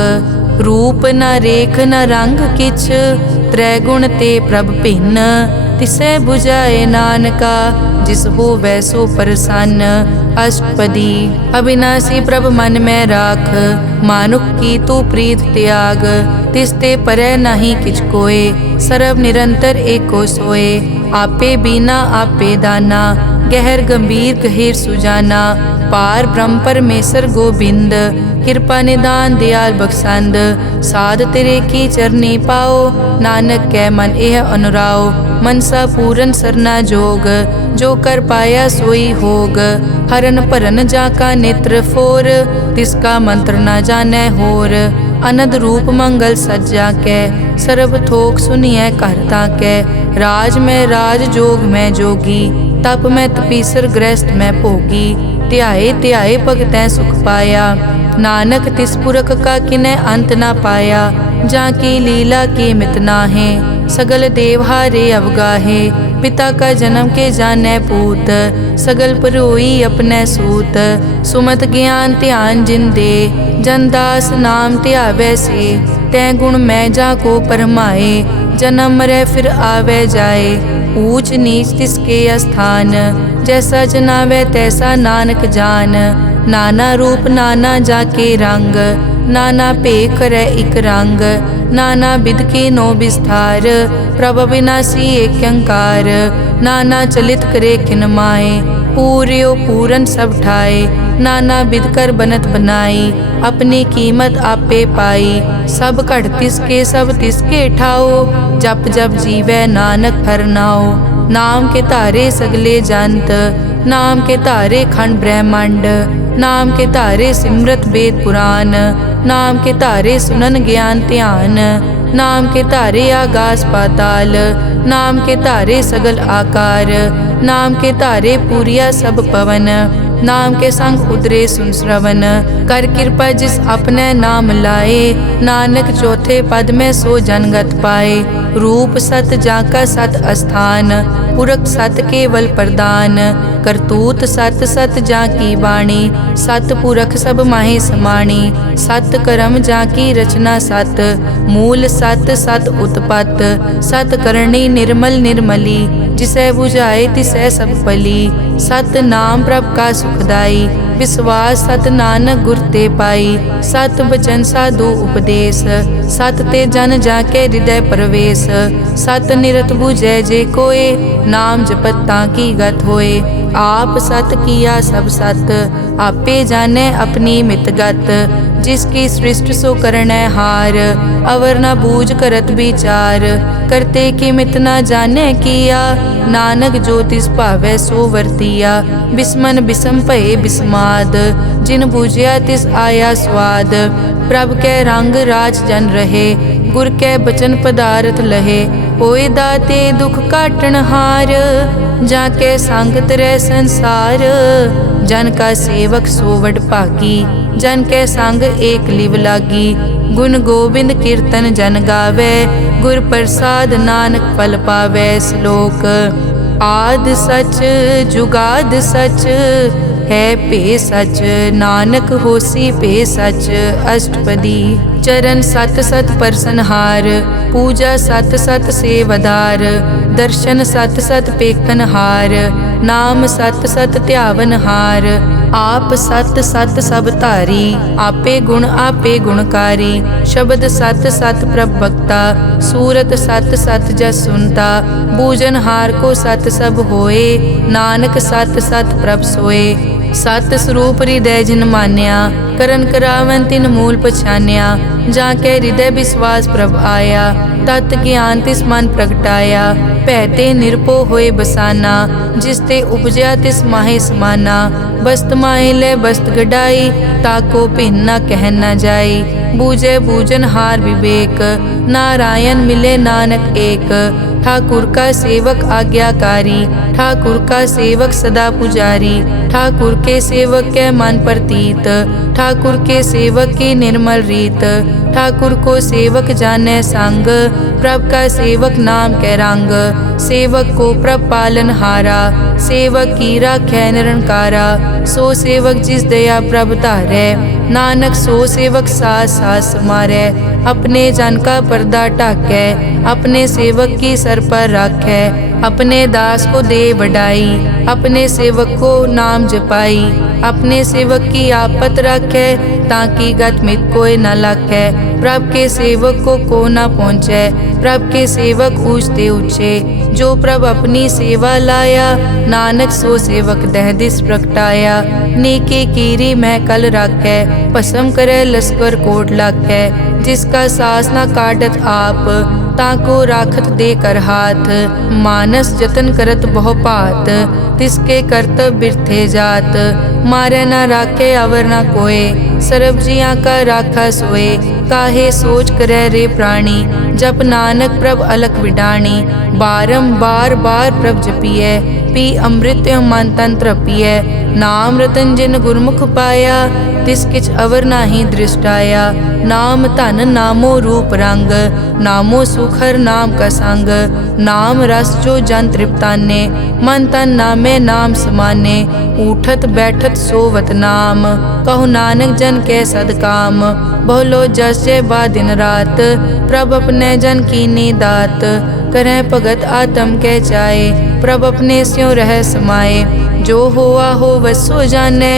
रूप न रेख न रंग किछ, त्रैगुण ते प्रभ भिन्न। तिसै बुझाए नानका, जिस होवै सो प्रसन्न। अष्टपदी अविनाशी प्रभ मन में राख, मानुख की तू प्रीत त्याग। तिसते परै नहीं किछ कोय, सर्व निरंतर एको सोए। आपे बीना आपे दाना, गहर गंभीर गहीर सुजाना। पार ब्रह्म परमेश्वर गोबिंद, कृपा निदान दयाल बख्शंद। साध तेरे की चरनी पाओ, नानक कै मन एह अनुराओ। मनसा पूरन सरना जोग, जो कर पाया सोई होग। हरन भरन जाका नेत्र फोर, तिसका मंत्र न जानै होर। अनद रूप मंगल सज्जा कै, सर्व थोक सुनिए कर ताकै। राज में राज जोग में जोगी, तप में तपीसर गृहस्थ में भोगी। ध्याए ध्याए भगतै सुख पाया, नानक तिस पुरख का किनै अंत ना पाया। जाकी लीला की मित नाहे, सगल देव हारे अवगाहे। पिता का जन्म के जानै पूत, सगल परोई अपने सूत। सुमत ज्ञान ध्यान जिन दे, जनदास नाम ध्यावै से। तै गुण मैं जाको परमाए, जन्म मरै फिर आवे जाए। ऊंच नीच तिसके स्थान, जैसा जनावे तैसा नानक जान। नाना रूप नाना जाके रंग, नाना भेख करे इक रंग। नाना बिद के नो विस्तार, प्रभ अविनाशी एक अंकार। नाना चलित करे खिन माए, पूर्यो पूरन सब ठाए। नाना बिद कर बनत बनाई, अपनी कीमत आपे पाई। सब घट तिसके सब तिसके ठाओ, जप जप जीवै नानक हर नाओ। नाम के तारे सगले जंत, नाम के तारे खंड ब्रह्मांड। नाम के तारे सिमरत वेद पुराण, नाम के तारे सुनन ज्ञान ध्यान। नाम के तारे आकाश पाताल, नाम के तारे सगल आकार। नाम के तारे पूरिया सब पवन, नाम के संग उतरे सुन श्रवण। कर कृपा जिस अपने नाम लाए, नानक चौथे पद में सो जनगत पाए। रूप सत जाका सत अस्थान, पुरख सत केवल प्रदान। करतूत सत सत जाकी वाणी, सत पुरख सब माहे समाणी। सत कर्म जाकी रचना सत, मूल सत सत उत्पत। सत करणी निर्मल निर्मली, जिसे बुझाए तिसै सब पली। सत नाम प्रभ का सुखदाई, विश्वास सत नानक गुर ते पाई। सत बचन साधु उपदेश, सत ते जन जाके हृदय प्रवेश। सत निरत बुझै जे कोय, नाम जपत ताकी गत होए। आप सत किया सब सत, आपे जाने अपनी मित गत। जिसकी सृष्टि सो करनै हार, अवर न बूझ करत विचार। करते की मित न जाने किया, नानक जो तिस भावै सो वर्तिया। बिस्मन बिसम भये बिस्माद, जिन बूझिया तिस आया स्वाद। प्रभ कै रंग राज जन रहे, गुर कै बचन पदार्थ लहे। होए दाते दुख काटन हार, जाके संग तरै संसार। जन का सेवक सो वड भागी, जन के संग एक लिव लागी। गुण गोबिंद कीर्तन जन गावे, गुर प्रसाद नानक फल पावे। श्लोक आद सच जुगाद सच, है पे सच नानक होसी पे सच। अष्टपदी चरण सत सत परसनहार, पूजा सत सत सेवदार। दर्शन सत सत पेखनहार, नाम सत सत ध्यावनहार। आप सत सत सब धारी, आपे गुण आपे गुणकारी। शब्द सत सत प्रभ भक्ता, सूरत सत सत जस सुनता। बूझनहार को सत सब होए, नानक सत सत प्रभ सोए। सत स्वरूप हृदय जिन मान्या, करन करावन तिन मूल पछान्या। जाके हृदय विश्वास प्रभ आया, तत् ज्ञान तिस मन प्रगटाया। पैते निरपो होए बसाना, जिसते उपजया तिस माहे समाना। बस्त माहे ले बस्त गडाई, ताको भिन्न न कह न जाई। बूझे बूझन हार विवेक, नारायण मिले नानक एक। ठाकुर का सेवक आज्ञाकारी, ठाकुर का सेवक सदा पुजारी, ठाकुर के सेवक के मन प्रतीत, ठाकुर के सेवक की निर्मल रीत, ठाकुर को सेवक जाने संग, प्रभ का सेवक नाम के रंग, सेवक को प्रभ पालन हारा, सेवक की राखै निरंकारा, सो सेवक जिस दया प्रभ धारै, नानक सो सेवक सास सास मारै, अपने जन का पर्दा ढाकै, अपने सेवक की सर पर राखै, अपने दास को दे बढ़ाई, अपने सेवक को नाम जपाई, अपने सेवक की आपत रखै, ताकि गत मित कोई न लखै, प्रभ के सेवक को न पहुँचै, प्रभ के सेवक ऊंचते ऊंचे, जो प्रभ अपनी सेवा लाया, नानक सो सेवक दह दिस प्रगटाया, नेके कीरी मह कल राखै, भस्म करे लश्कर कोट लाखै, जिसका सास न काटत आप, ताको राखत दे कर हाथ, मानस जतन करत बहु पात, तिसके करतब बिरथे जात, मारे न राखे अवर न कोय, सर्ब जियां का राखा सोए, काहे सोच करे रे प्राणी, जप नानक प्रभ अलख विडाणी, बारंबार बार प्रभ जपिए, पी अमृत मन तन तृपिए, नाम रतन जिन गुरमुख पाया, तिस किछ अवर नाही दृष्टाया, नाम धन नामो रूप रंग, नामो सुखर नाम का संग, नाम रस जो जन तृप्ताने, मन तन नामे नाम समाने, उठत बैठत सोवत नाम, कहु नानक जन के सदकाम, बहुलो जस जय बा दिन रात, प्रभ अपने जन कीनी दात, करें भगत आत्म के चाहे, प्रभ अपने स्यों रह समाए, जो होआ हो वसो जाने,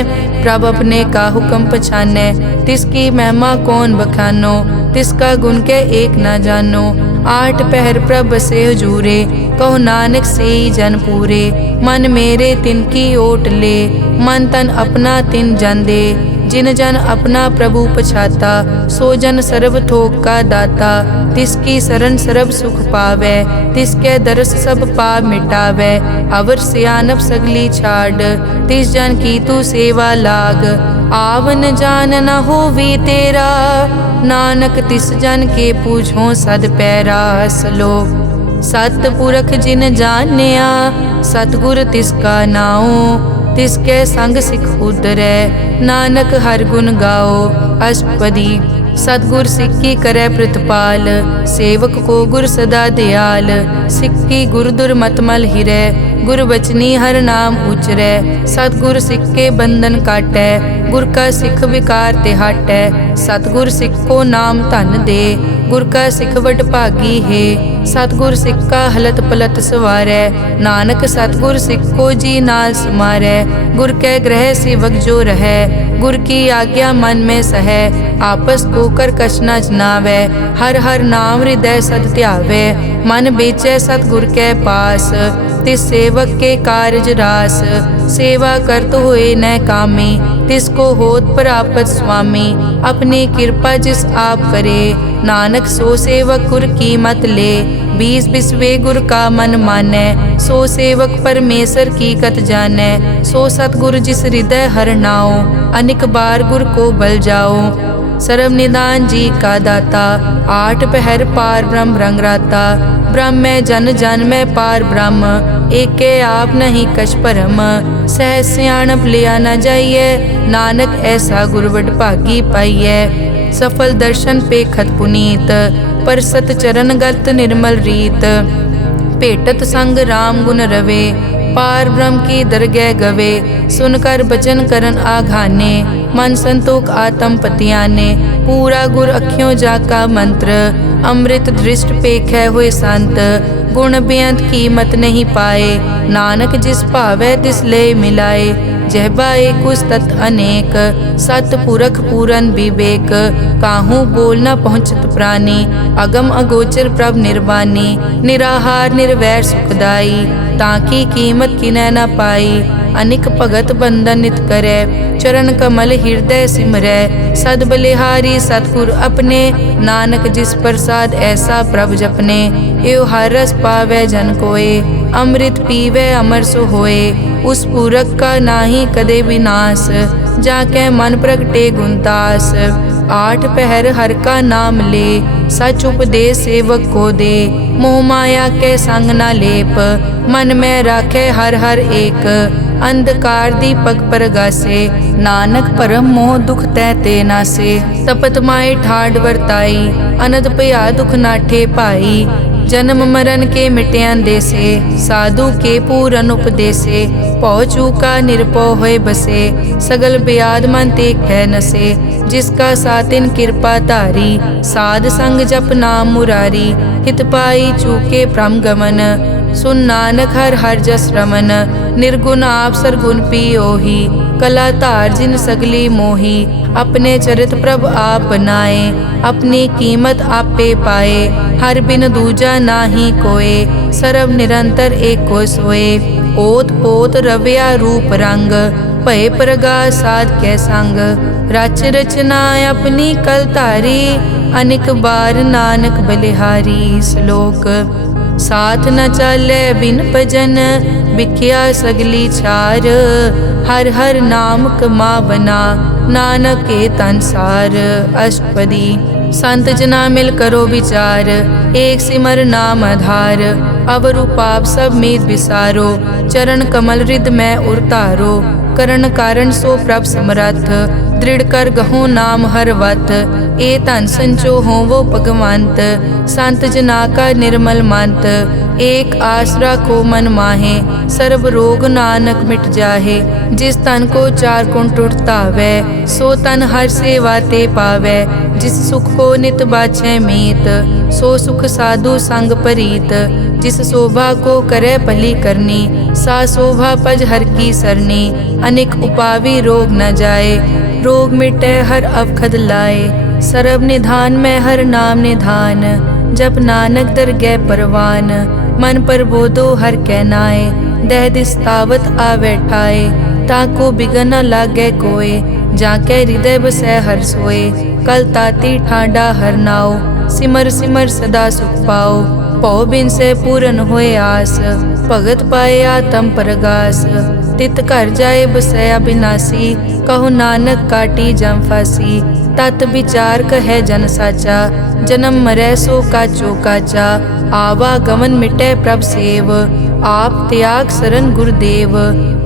प्रभ अपने का हुक्म पछाने, तिसकी महिमा कौन बखानो, तिसका गुण के एक न जानो, आठ पहर प्रभ से हजूरे, कहो नानक से ही जन पूरे, मन मेरे तिनकी ओट ले, मन तन अपना तिन जन दे, जिन जन अपना प्रभु पछाता, सो जन सर्व थोक का दाता, तिसकी शरण सर्व सुख पावे, तिसके दरस सब पाप मिटावे, अवर सियानप सगली छाड़, तिस जन की तू सेवा लाग, आवन जान न होवी तेरा, नानक तिस जन के पूछो सद पैरा, सलोक सतपुरख जिन जानिया, सतगुर तिसका नाओ, तिसके संग सिख उतरै, नानक हर गुण गाओ, अष्टपदी सतगुर सिक्की करे प्रतिपाल, सेवक को गुर सदा दयाल, सिक्की गुर दुर्मतमल हिरै, गुर बचनी हर नाम उचरै, सतगुर सिक्के बंधन काटै, गुर का सिख विकार ते हटै, सतगुर सिख को नाम धन दे, गुर का सिख वड भागी है, सतगुर सिख का हलत पलत सवारै, नानक सतगुर सिख को जी नाल समारै, गुर के ग्रह सेवक जो रहै, गुर की आज्ञा मन में सहै, आपस को कर कछ न जनावै, हर हर नाम हृदय सद ध्यावै, मन बेचै सतगुर के पास, तिस सेवक के कारज रास, सेवा करत होए न कामी, तिसको होत प्राप्त स्वामी, अपनी कृपा जिस आप करे, नानक सो सेवक गुर की मत ले, बीस बिसवे गुर का मन मानै, सो सेवक परमेश्वर की कत जानै, सो सतगुर जिस हृदय हर नाओ, अनेक बार गुर को बल जाओ, सर्व निदान जी का दाता, आठ पहर पार ब्रह्म रंग राता, ब्रह्म में जन जन में पार ब्रह्म, एके आप नहीं कछ परम, सह सियाणप लिया न जाइए, नानक ऐसा गुरवड भागी पाइए, सफल दर्शन पे खत पुनीत, पर सत चरण गत निर्मल रीत, भेटत संग राम गुण रवे, पार ब्रह्म की दरगह गवे, सुनकर बचन करन आघाने, मन संतोख आत्म पतियाने, पूरा गुर अखियों जाका मंत्र, अमृत दृष्ट पेखै हुए संत, गुण बेअंत कीमत नहीं पाए, नानक जिस भावै तिस ले मिलाए, जहबा एक उस तत् अनेक, सतपुरख पूरन विवेक, काहू बोल न पहुँचत प्राणी, अगम अगोचर प्रभ निर्वाणी, निराहार निर्वैर सुखदाई, ताकि कीमत किनै न पाई, अनिक भगत बंदन नित करै, चरण कमल हृदय सिमरै, सद बलिहारी सतगुर अपने, नानक जिस प्रसाद ऐसा प्रभ जपने, एव हर रस पावै जन कोय, अमृत पीवै अमर सो होए, उस पूरक का नाही कदे विनाश, जाके मन प्रगटे गुणतास, आठ पहर हर का नाम ले, सच उपदेश सेवक को दे। मोह माया के संग न लेप, मन में राखे हर हर एक। अंधकार दीपक परगासे, नानक परम मोह दुख तैते नासे। तपत माए ठाड वर्ताई, अनद पया दुख नाठे पाई। जन्म मरण के मिट्यान देसे, साधु के पूरन उपदेसे। पौ चूका निरपौ होए बसे, सगल ब्याद मन ते कै नसे। जिसका सातिन कृपा धारी, साध संग जप नाम मुरारी। हित पाई चूके भ्रम गमन, सुन नानक हर हर जस रमन। निर्गुण आप सरगुण पियोही, कला धार जिन सगली मोही। अपने चरित प्रभ आप बनाए, अपनी कीमत आपे पाए। हर बिन दूजा नाही कोय, सरब निरंतर एको सोए। ओत पोत रव्या रूप रंग, भय प्रगास साध के संग। रच रचना अपनी कल धारी, अनेक बार नानक बलिहारी। श्लोक साथ न चाले बिन भजन, बिख्या सगली छार। हर हर नाम कमावना, नानक के तन सार। अष्टपदी संत जना मिल करो विचार, एक सिमर नाम आधार। अवरु पाप सब मीत विसारो, चरण कमल हृद में उरतारो। करण कारण सो प्रभ समरथ, दृढ़ कर गहो नाम हर वत। ए धन संचो हो वो भगवंत, संत जना का निर्मल मंत। एक आसरा को मन माहे, सर्व रोग नानक मिट जाहे। जिस तन को चार कुण टूटता वै, सो तन हर सेवा ते पावै। जिस सुख को नित बाछै मीत, सो सुख साधु संग परीत। जिस शोभा को करे भली करनी, सा शोभा पज हर की सरनी। अनेक उपावी रोग न जाए, रोग मिटे हर अवखद लाए। सरब निधान में हर नाम निधान, जप नानक दरगह परवान। मन पर बोधो हर कहनाए, दह दिस्तावत आवे ठाए। ताको बिगन न लागे कोय, जाके हृदय बसै हर सोए। कल ताती ठाडा हर नाओ, सिमर सिमर सदा सुख पाओ। पौ बिन से पूरन होए आस, भगत पाए आत्म परगास। तित घर जाए बसै अविनाशी, कहो नानक काटी जम फासी। तत विचार कहे जन साचा, जन्म मरै सो काचो काचा। आवागमन मिटे प्रभ सेव, आप त्याग शरण गुरुदेव।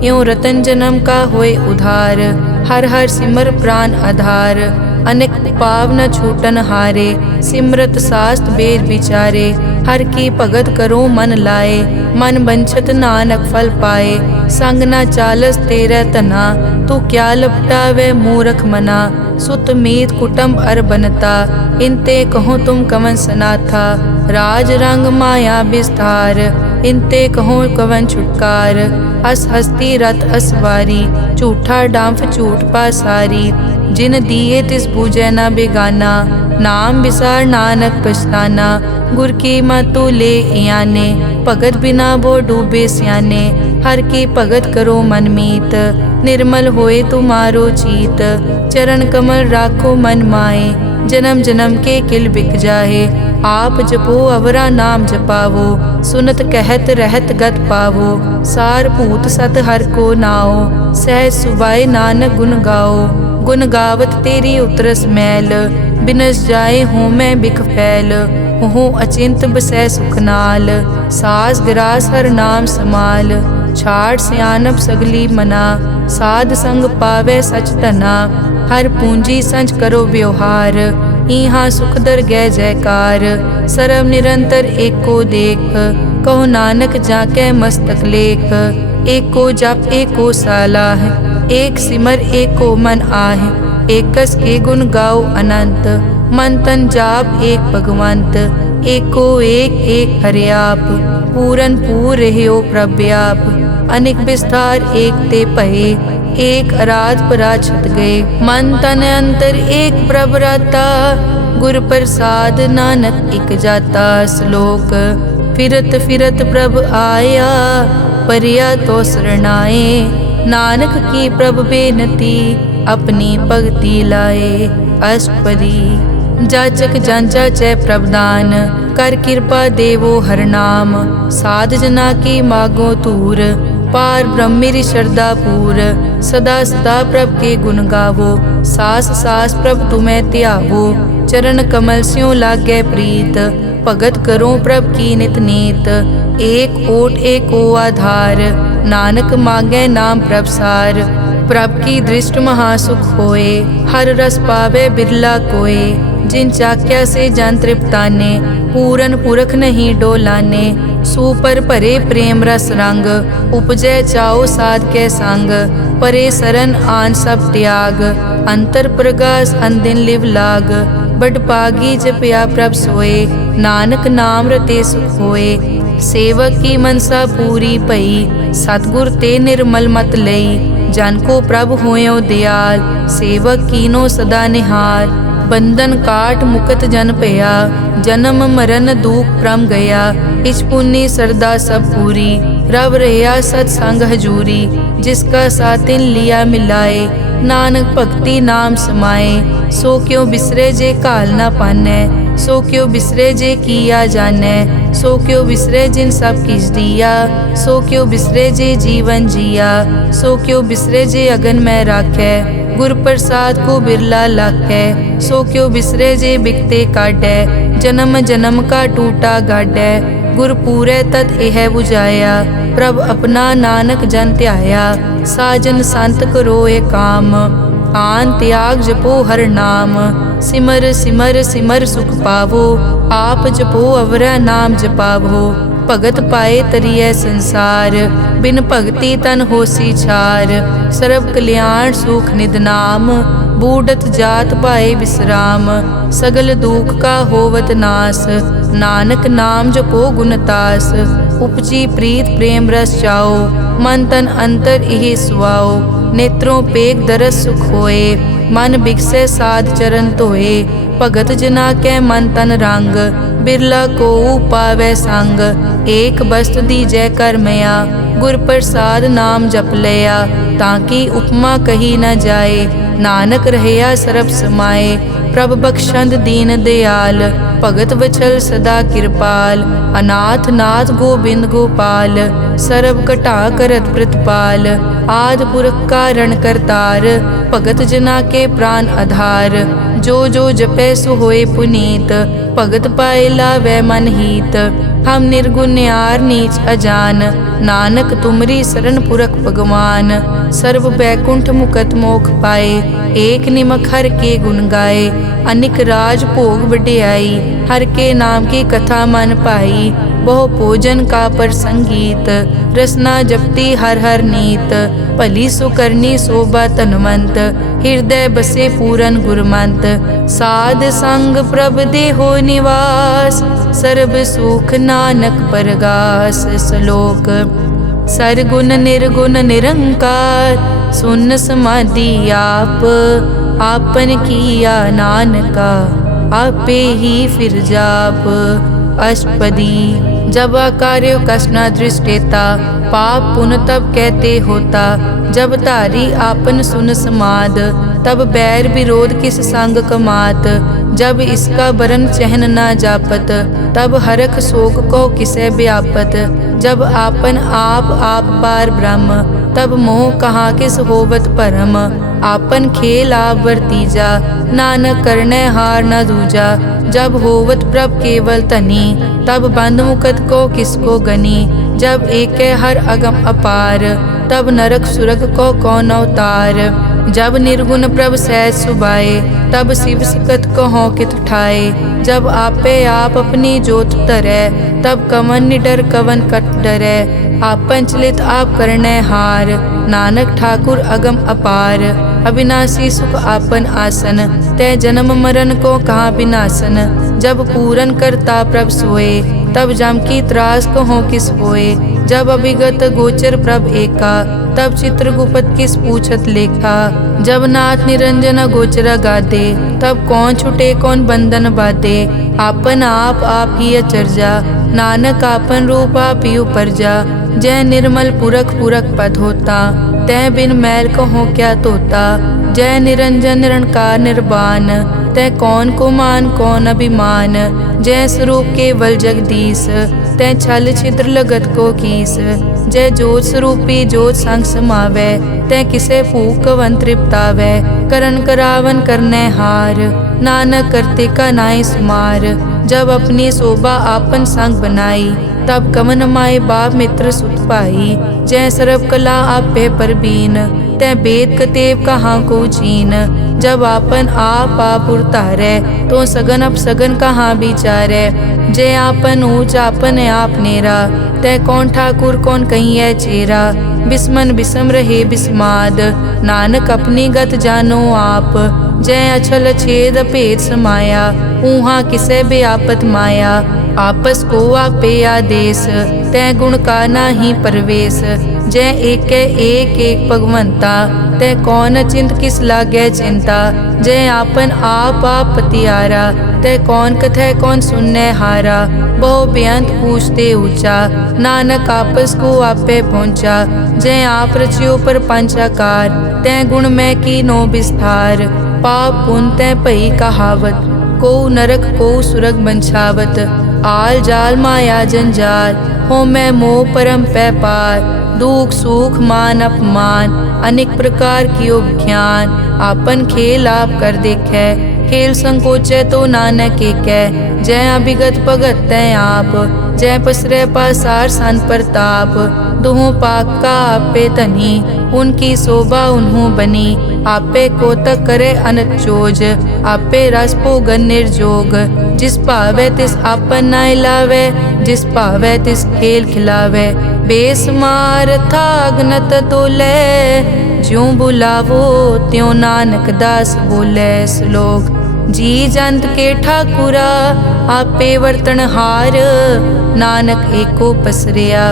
यों रतन जन्म का होए उधार, हर हर सिमर प्राण आधार। अनेक पाव न छूटन हारे, सिमरत शास्त्र वेद विचारे। हर की भगत करो मन लाए, मन बंछत नानक फल पाए। संग न चालस तेरा तना, तू क्या लपटावे मूरख मना। सुत मीत कुटुंब अर बनता, इनते कहो तुम कवन सनाथा। राज रंग माया विस्तार, इनते कहो कवन छुटकार। अस हस्ती रथ असवारी, झूठा डांफ झूठ पासारी। जिन दिए तिस बूझे न बेगाना, नाम विसार नानक पछताना। गुर की मतु ले याने, भगत बिना वो डूबे स्याने। हर की भगत करो मन मीत, निर्मल होए तुम्हारो चीत। चरण कमल राखो मन माए, जन्म जन्म के किल बिक जाहे। आप जपो अवरा नाम जपावो, सुनत कहत रहत गत पावो। सार भूत सत हर को नाओ, सहज सुबाए नानक गुण गाओ। गुण गावत तेरी उतरस मैल, बिनस जाए हूँ मैं बिख फैल। हूँ अचिंत बसै सुख नाल, सास गिरास हर नाम समाल। छाड़ सियानप सगली मना, साध संग पावे सच तना। हर पूंजी संच करो व्यवहार, इहाँ सुख दर गै जयकार। सरब निरंतर एको देख, कहो नानक जाके मस्तक लेख। एको जप एको सालाह, एक सिमर एको मन आह। एकस के गुण गाओ अनंत, मन तन जाप एक भगवंत। एको एक एक हरियाप, पूरन पूर रहियो प्रव्याप। अनेक विस्तार एक ते पहे, एक अराध पराछत गए। मन तन अंतर एक प्रभ राता, गुर प्रसाद नानक इक जाता। श्लोक फिरत फिरत प्रभ आया, परिया तो शरणाए। नानक की प्रभ बेनती, अपनी भगति लाए। अष्टपदी जाचक जांचा चै प्रभदान, कर कृपा देवो हर नाम। साध जना की मागो तूर, पार ब्रह्म मेरी श्रद्धा पूर। सदा सदा प्रभ के गुण गावो, सास सास प्रभ तुम्हें त्यावो। चरण कमल स्यों लागै प्रीत, भगत करो प्रभ की नित नीत। एक ओट एको आधार, नानक मांगै नाम प्रभ सार। प्रभ की दृष्ट महासुख होए, हर रस पावे बिरला कोय। जिन चाक्या से जन तृप्ताने, पूरन पुरख नहीं डोलाने। सुपर भरे प्रेम रस रंग, उपजै चाओ साध के संग। परे सरन आन सब त्याग, अंतर प्रगास अनदिन लिव लाग। बड़ पागी जपया प्रभ सोए, नानक नाम रते सुख होए। सेवक की मनसा पूरी भई, सतगुर ते निर्मल मत लई। जन को प्रभ होयो दयाल, सेवक कीनो सदा निहाल। बंधन काट मुकत जन भया, जन्म मरण दुख प्रम गया। इच पुन्नी सरदा सब पूरी, रव रहा सत्संग हजूरी। जिसका सातिन लिया मिलाए, नानक भक्ति नाम समाए। सो क्यों बिसरे जे काल ना पानै, सो क्यों बिसरे जे किया जानै। सो क्यों बिसरे जिन सब किस दिया, सो क्यों बिसरे जे जीवन जिया। सो क्यों बिसरे जे अगन में राखै, गुर प्रसाद को बिरला लाखै। सो क्यों बिसरे जे बिकते काटै, जन्म जन्म का टूटा गाडै। गुर पूरे तत एह बुझाया, प्रभ अपना नानक जन ध्याया। साजन संत करो ए काम, आन त्याग जपो हर नाम। सिमर सिमर सिमर सुख पावो, आप जपो अवरा नाम जपावो। भगत पाए तरिए संसार, बिन भगति तन होसी छार। सर्व कल्याण सुख निद नाम, बूढ़त जात पाए विश्राम। सगल दुख का होवत नास, नानक नाम जपो गुणतास। उपजी प्रीत प्रेम रस चाओ, मन तन अंतर इहि सुआओ। नेत्रों पेग दरस सुख होए, मन बिकसे साध चरण धोए। भगत जना के मन तन रंग, बिरला को पावै संग। एक बस्त दीजै कर मया, गुर प्रसाद नाम जप लिया। ताकि उपमा कही न जाए, नानक रहया सरब समाए। प्रभ बख्शंद दीन दयाल, भगत वचल सदा कृपाल। अनाथ नाथ गोबिंद गोपाल, सरब कटा करत प्रतिपाल। आद पुरख कारण करतार, भगत जना के प्राण आधार। जो जो जपै सो होए पुनीत, भगत पाए लावै मन हीत। हम निर्गुण न्यार नीच अजान, नानक तुमरी शरण पुरख भगवान। सर्व बैकुंठ मुकत मोख पाए, एक निमक हर के गुण गाए। अनिक राज भोग वड्याई, हर के नाम की कथा मन पाई। बहु भोजन का पर संगीत, रसना जपती हर हर नीत। भली सुकरनी शोभा तनवंत, हृदय बसे पूरन गुरमंत। साध संग प्रभ देहो निवास, सर्ब सुख नानक परगास। श्लोक सरगुण निर्गुण निरंकार, सुन समाधि आप। आपन किया नानका, आपे ही फिर जाप। अष्टपदी जब कार्यो कष्ट न दृष्टेता, पाप पुण्य तब कहते होता। जब धारी आपन सुन समाद, तब बैर विरोध किस संग कमात। जब इसका बरन चहन न जापत, तब हरख शोक को किसे व्यापत। जब आपन आप पार ब्रह्म, तब मोह कहाँ किस होवत परम। आपन खेल आप वर्तीजा, नानक करने हार न दूजा। जब होवत प्रभ केवल तनी, तब बंद मुकत को किसको गनी। जब एक हर अगम अपार, तब नरक सुरग को कौन अवतार। जब निर्गुण प्रभ सहज सुभाए, तब शिव सकत कहो कित ठाए। जब आपे आप अपनी जोत धरै, तब कवन निडर कवन कट डरै। आपन चलित आप करने हार, नानक ठाकुर अगम अपार। अविनाशी सुख आपन आसन, तै जन्म मरण को कहाँ विनाशन। जब पूरन करता प्रभ सोए, तब जम की त्रास कहो किस होए। जब अभिगत गोचर प्रभ एका, तब चित्रगुप्त किस पूछत लेखा। जब नाथ निरंजन गोचर गादे, तब कौन छुटे कौन बंधन बाधे। आपन आप ही अचरजा, नानक आपन रूप आप ही उपरजा। जय निर्मल पुरख पुरख पद होता, तै बिन मैल कहो क्या तोता। जय निरंजन निरंकार निर्वाण, तै कौन को मान कौन अभिमान। जय स्वरूप केवल जगदीश, तै छल छिद्र लगत को कीस। जय जोत स्वरूपी जोत संग समावै, तै किसे भूख कवन तृप्तावै। करन करावन करनै हार, नानक करते का नाई सुमार। जब अपनी शोभा आपन संग बनाई, तब कवन माए बाप मित्र सुत पाई। जय सर्व कला आपे परबीन, तै वेद कतेव कहाँ को चीन। जब आपन आप उरतारै, तो सगन अपसगन कहाँ विचारै। जय आपन ऊंच आपन आप नेरा, तै कौन ठाकुर कौन कहिए चेरा। बिस्मन बिसम रहे बिस्माद, नानक अपनी गत जानो आप। जय अछल छेद भेद समाया, ऊहा किसे बेआपत माया। आपस को आपे आदेश, तै गुण का नाही परवेश। जय एक भगवंता, तै कौन चिंत किस लागे चिंता। जय आपन आप पतियारा, तै कौन कथै कौन सुनने हारा। बहु बेअंत पूछते ऊंचा, नानक आपस को आपे पहुँचा। जय आप रचियो पर पंचाकार, तै गुण में कीनो विस्तार। पाप पुण्य तै भई कहावत, को नरक को सुरग बंछावत। आल जाल माया जंजाल, हो मैं मोह परम पै पार। दुख सुख मान अपमान, अनेक प्रकार कियो ज्ञान। आपन खेल आप कर देखे, खेल संकोचे तो नानक एकै। जय अभिगत भगत तै आप, जय पसरै पासार सन प्रताप। दुहों पाक का आपे धनी, उनकी शोभा उन्हों बनी। आपे कोतक करे अनत चोज, आपे रस भोगन निर्जोग। जिस भावे तिस आपन नाय लावे, जिस भावे तिस खेल खिलावे। बेसमार था अगनत तोले, ज्यों बुलावो त्यों नानक दास बोले। श्लोक। जी जंत के ठाकुरा, आपे वर्तन हार। नानक एको पसरिया,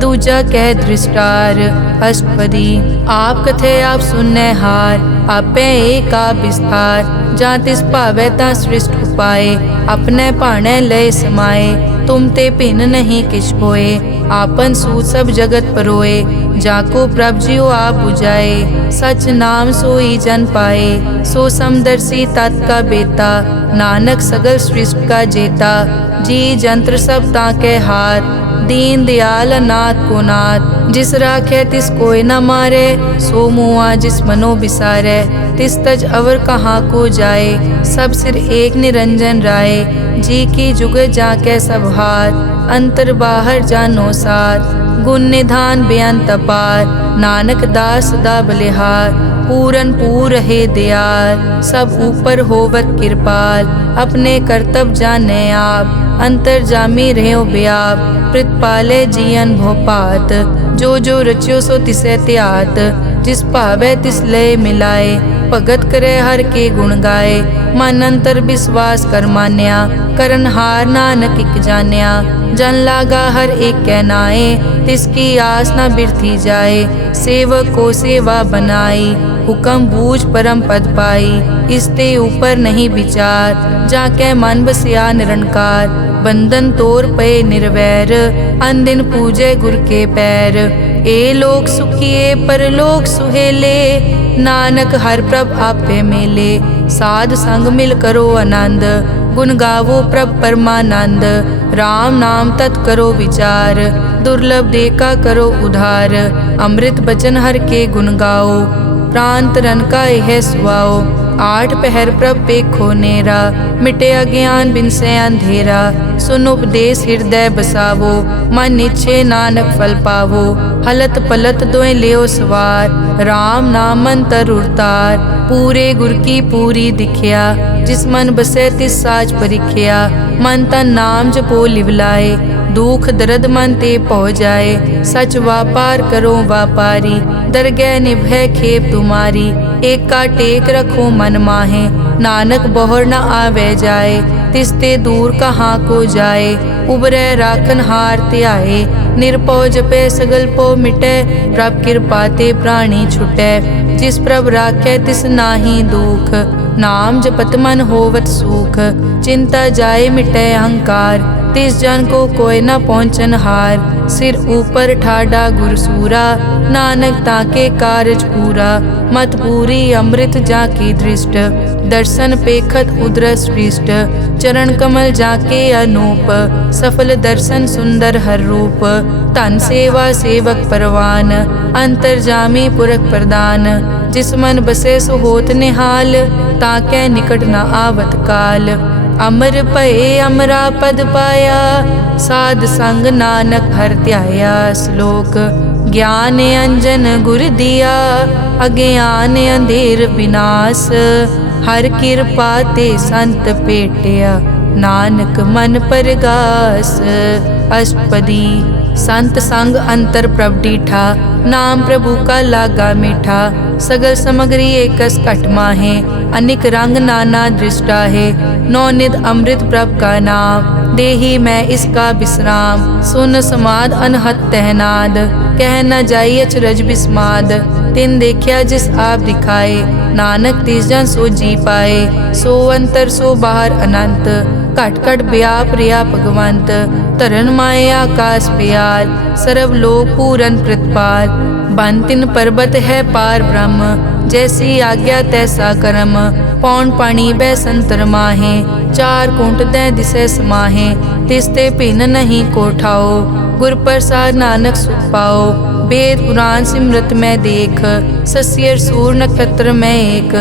दूजा कह दृष्टार। अष्टपदी। आप कथे आप सुनने हार, आपे एक आप विस्तार। जा तिस भावे ता सृष्ट उपाय, अपने भाणे लय समाए। तुम ते भिन्न नहीं किछ होए, आपन सूत सब जगत परोए। जाको प्रभ जियो आप बुझाए, सच नाम सोई जन पाए। सो समदर्शी तत् का बेता, नानक सगल सृष्टि का जेता। जी जंत्र सब ताके हाथ, दीन दयाल अनाथ को नाथ। जिस राखे तिस कोई न मारे, सो मुआ जिस मनो बिसारे। तिस तज अवर कहाँ को जाए, सब सिर एक निरंजन राय। जी की जुग जाके सब हाथ, अंतर बाहर जानो साथ। गुण निधान बेअंत अपार, नानक दास सदा बलिहार। पूरन पूर है दयाल, सब ऊपर होवत कृपाल। अपने कर्तव्य जाने आप, अंतर जामी रहो व्याप। प्रतिपाले जियन भोपात, जो जो रच्यो सो तिसे त्यात। जिस भावे तिस लय मिलाए, भगत करे हर के गुण गाए। मन अंतर विश्वास कर मान्या, करन हार नानक इक जान्या। जन लागा हर एक कै नाए, तिसकी आस न बिरथी जाए। सेवक को सेवा बनाई, हुक्म बूझ परम पद पाई। इसते ऊपर नहीं विचार, जाके मन बसिया निरंकार। बंधन तोर पे निर्वैर, अन दिन पूजे गुर के पैर। ए लोक सुखिए परलोक सुहेले, नानक हर प्रभ आपे मेले। साध संग मिल करो आनंद, गुण गावो प्रभ परमानंद। राम नाम तत् करो विचार, दुर्लभ देखा करो उधार। अमृत बचन हर के गुण गाओ, प्राण तरन का यह सुआओ। आठ पहर प्रभ पेखो नेरा, मिटे अज्ञान बिन से अंधेरा। सुन उपदेश हृदय बसावो, मन इच्छे नानक फल पावो। हलत पलत दोए लियो सवार, राम नाम मंतर उरतार। पूरे गुर की पूरी दिखिया, जिस मन बसे तिस साच परिखिया। मन तन नाम जपो लिवलाए, दुख दर्द मन ते पौ जाए। सच व्यापार करो व्यापारी, दरगह निभै खेप तुम्हारी। एक का टेक रखो मन माहे, नानक बहुर न आवे जाए। तिसते दूर कहाँ को जाए, उबरै राखन हार त्याए। निरपौ जपे सगल पो मिटे, प्रभ कृपा ते प्राणी छुटै। जिस प्रभ राखे तिस नाही दुख, नाम जपत मन होवत सुख। चिंता जाए मिटे अहंकार, तिस जन को कोय न पहुँचन हार। सिर ऊपर ठाडा गुरसूरा, नानक ताके कारज पूरा। मत पूरी अमृत जाकी दृष्ट, दर्शन पेखत उदरस पृष्ठ। चरण कमल जाके अनूप, सफल दर्शन सुंदर हर रूप। धन सेवा सेवक परवान, अंतर्जामी पुरख प्रदान। जिस मन बसे सो होत निहाल, ताकै निकट न आवत काल। अमर भये अमरा पद पाया, साध संग नानक हर ध्याया। श्लोक ज्ञान अंजन गुर दिया, अज्ञान अंधेर विनाश। हर कृपा ते संत पेटिया, नानक मन परगास। अष्टपदी संत संग अंतर प्रभ डीठा, नाम प्रभु का लागा मीठा। सगल समग्री एकस घट माहे, अनिक रंग नाना दृष्टा है। नौ निध अमृत प्रभ का नाम, देही मैं इसका विश्राम। सुन समाद अनहत तहनाद, कह न जाई अचरज बिस्माद। तिन देखिया जिस आप दिखाए, नानक तिस जन सो जी पाए। सो अंतर सो बाहर अनंत, घट घट व्याप रिया भगवंत। धरन माए आकाश प्यार, सर्व लोक पूरन प्रतिपाल। बन तिन पर्वत है पार ब्रह्म, जैसी आज्ञा तैसा कर्म। पौन पानी बै संतर माहे, चार कुंट दै दिसै समाहे। तिसते भिन्न नहीं कोठाओ, गुर प्रसाद नानक सुख पाओ। वेद पुराण सिमरत में देख, सस्यर सूर नक्षत्र में एक।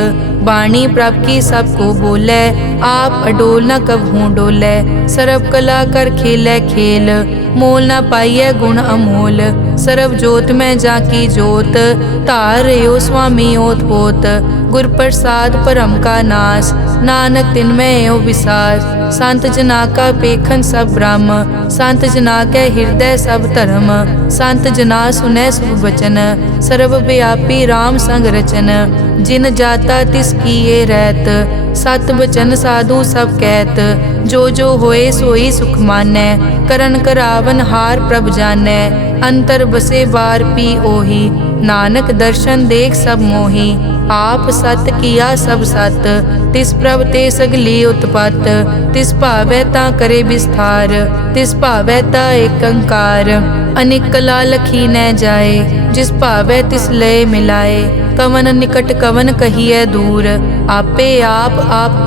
वाणी प्रभ की सबको बोले, आप अडोल न कबहूँ डोले। सर्व कला कर खेलै खेल, मोल न पाइय गुण अमोल। सर्व जोत में जाकी जोत, तार रहो स्वामी ओत पोत। गुर प्रसाद परम का नाश, नानक तिन में यो विसास। संत जना का पेखन सब ब्रह्म, संत जना के हृदय सब धर्म। संत जना सुनै शुभ वचन, सर्व व्यापी राम संग रचन। जिन जाता तिस किए रहत, सत वचन साधु सब कहत। जो जो होए सोई सुख मानै, करन करावन हार प्रभ जानै। अंतर बसे बार पी ओही, नानक दर्शन देख सब मोही। आप सत किया सब सत, तिस प्रभ ते सगली उत्पत। तिस भावै ता करे विस्तार, तिस भावै ता एकंकार। अनेक कला लखी न जाए, जिस भावै तिस लय मिलाए। कवन निकट कवन कहिए दूर, आपे आप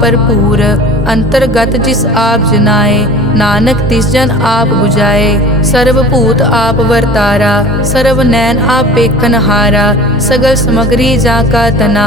भरपूर। अंतर्गत जिस आप जनाए, नानक तिस जन आप बुझाए। सर्वभूत आप वर्तारा, सर्व नैन आप पेखन हारा। सगल समग्री जाका तना,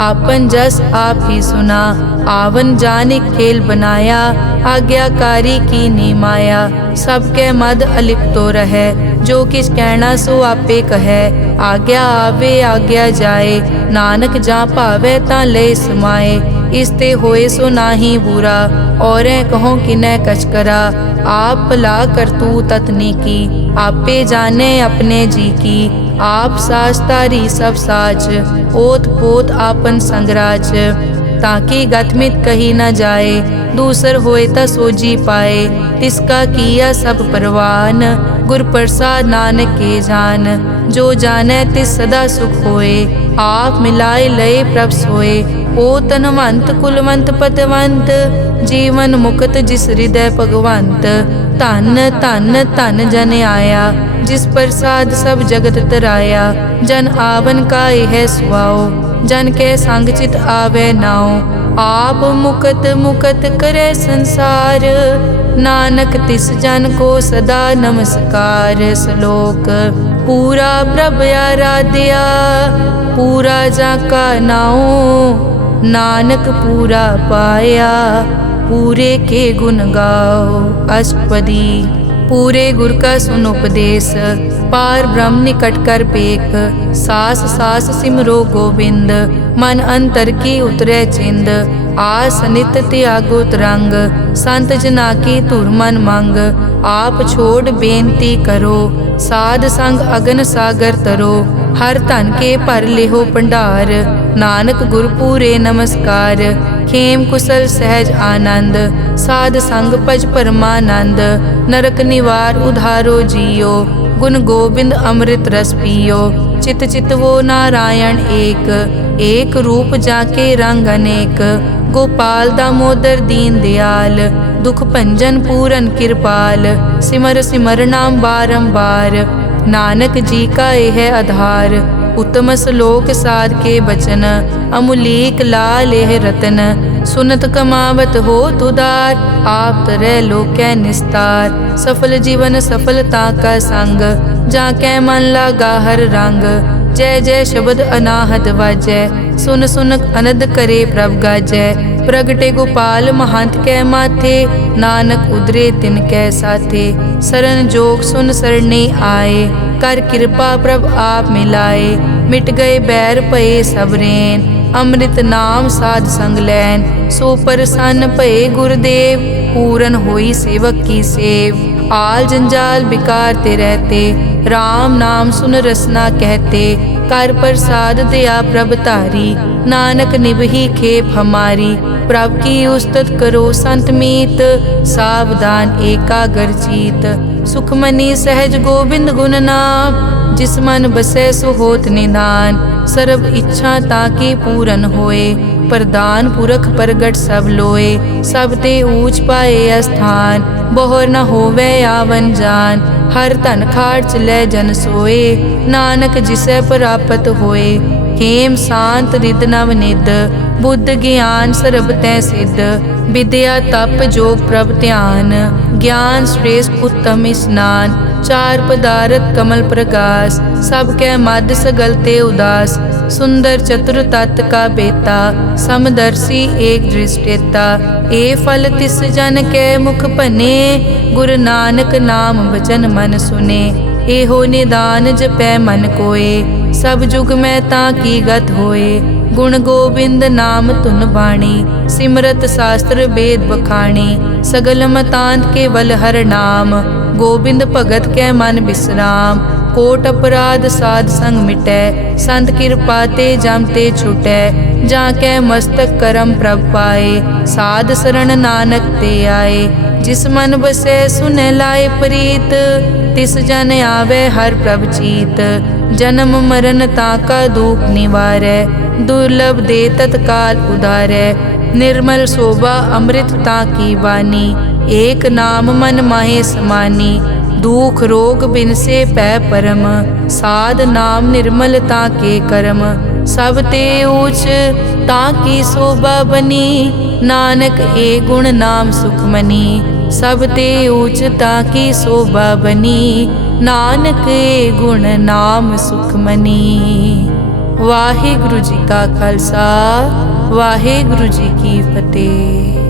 आपन जस आप ही सुना। आवन जाने खेल बनाया, आज्ञाकारी की नी माया। सबके मद अलिप्तो रहे, जो किस कहना सो आपे कहे। आज्ञा आवे आज्ञा जाए, नानक जा भावे ता ले समाए। इसते होए सो नाही बुरा, औरे कहो किनै कछ करा। आप भला करतू ततनी की, आपे जाने अपने जी की। आप साच तारी सब साच, ओत पोत आपन संगराज। ताकि गतमित कही न जाए, दूसर होए ता सोजी पाए। तिसका किया सब परवान, गुर प्रसाद नानक के जान। जो जाने तिस सदा सुख होए, आप मिलाए लय प्रभ सोए। ओ तनवंत कुलवंत पतवंत, जीवन मुक्त जिस हृदय भगवंत। धन धन धन जन आया, जिस प्रसाद सब जगत तराया। जन आवन का यह सुआओ, जन के संग चित आवे नाओ। आप मुकत मुकत करे संसार, नानक तिस जन को सदा नमस्कार। श्लोक पूरा प्रभ आराध्या, पूरा जाका नाओ। नानक पूरा पाया, पूरे के गुण गाओ। अष्टपदी पूरे गुर का सुन उपदेश, पार ब्रह्म निकट कर पेख। सास सास सिमरो गोविंद, मन अंतर की उतरे चिंद। आस नित त्यागो तरंग, संत जना की धुर मन मंग। आप छोड़ बेनती करो, साध संग अगन सागर तरो। हर धन के भर लिहो भंडार, नानक गुर पूरे नमस्कार। खेम कुशल सहज आनंद, साध संग भज परमानंद। नरक निवार उधारो जियो, गुण गोविंद अमृत रस पियो। चित चित वो नारायण एक, एक रूप जाके रंग अनेक। गोपाल दामोदर दीन दयाल, दुख भंजन पूरन कृपाल। सिमर सिमर नाम बारंबार, नानक जी का यह आधार। उत्तम श्लोक साध के बचन, अमुलीक लाल यह रतन। सुनत कमावत हो तुदार, आप तरह लोकै निस्तार। सफल जीवन सफलता का संग, जाकै मन लागा हर रंग। जय जय शब्द अनाहत वाजै, सुन सुन अनद करे प्रभ गाजै। प्रगटे गोपाल महंत कै माथे, नानक उदरे तिन कै साथे। सरन जोग सुन सरने आए, कर कृपा प्रभ आप मिलाए। मिट गए बैर भये सब रैन, अमृत नाम साध संग लैन। सो प्रसन्न भये गुरुदेव, पूरन होई सेवक की सेव। आल जंजाल बिकार ते रहते, राम नाम सुन रसना कहते। कर प्रसाद दया प्रभ तारी, नानक निभही खेप हमारी। प्रभ की उस्तत करो संत मीत, सावधान एकाग्र चीत। सुखमनी सहज गोबिंद गुण नाम, जिस मन बसै सो होत निधान। सर्ब इच्छा ताकी पूरन होए, प्रदान पुरख प्रगट सब लोए। सब ते ऊंच पाए अस्थान, बोहर न होवे आवन जान। हर धन खाट चलै जन सोए, नानक जिसै प्राप्त होए। हेम शांत रिद नव निद, बुद्ध ज्ञान सर्ब तै सिद्ध। विद्या तप जोग प्रभ ध्यान, ज्ञान श्रेष्ठ उत्तम स्नान। चार पदारथ कमल प्रकाश, सब कै मद सगल ते उदास। सुंदर चतुर तत् का बेता, समदर्शी एक दृष्टेता। ए फल तिस जन कै मुख बने, गुरु नानक नाम भजन मन सुने। एहो निदान जपै मन कोय, सब जुग में ताकी गत होए। गुण गोबिंद नाम धुन बाणी, सिमरत शास्त्र वेद बखाणी। सगल मतांत केवल हर नाम, गोबिंद भगत कै मन विश्राम। कोट अपराध साध संग मिटै, संत कृपा ते जम ते छुटै। जाकै मस्तक करम प्रभ पाए, साध शरण नानक ते आए। जिस मन बसै सुनै लाए प्रीत, तिस जन आवे हर प्रभ चीत। जन्म मरण ताका दुख निवारै, दुर्लभ दे तत्काल उदारै। निर्मल शोभा अमृत ताकी वाणी, एक नाम मन माहे समानी। दुख रोग बिन से पै परम, साध नाम निर्मल ताके करम। सब ते ऊच ताकी शोभा बनी, नानक ए गुण नाम सुखमनी। सब ते ऊच ताकी शोभा बनी, नानक ए गुण नाम सुखमनी। वाहिगुरु जी का खालसा, वाहिगुरु जी की फतेह।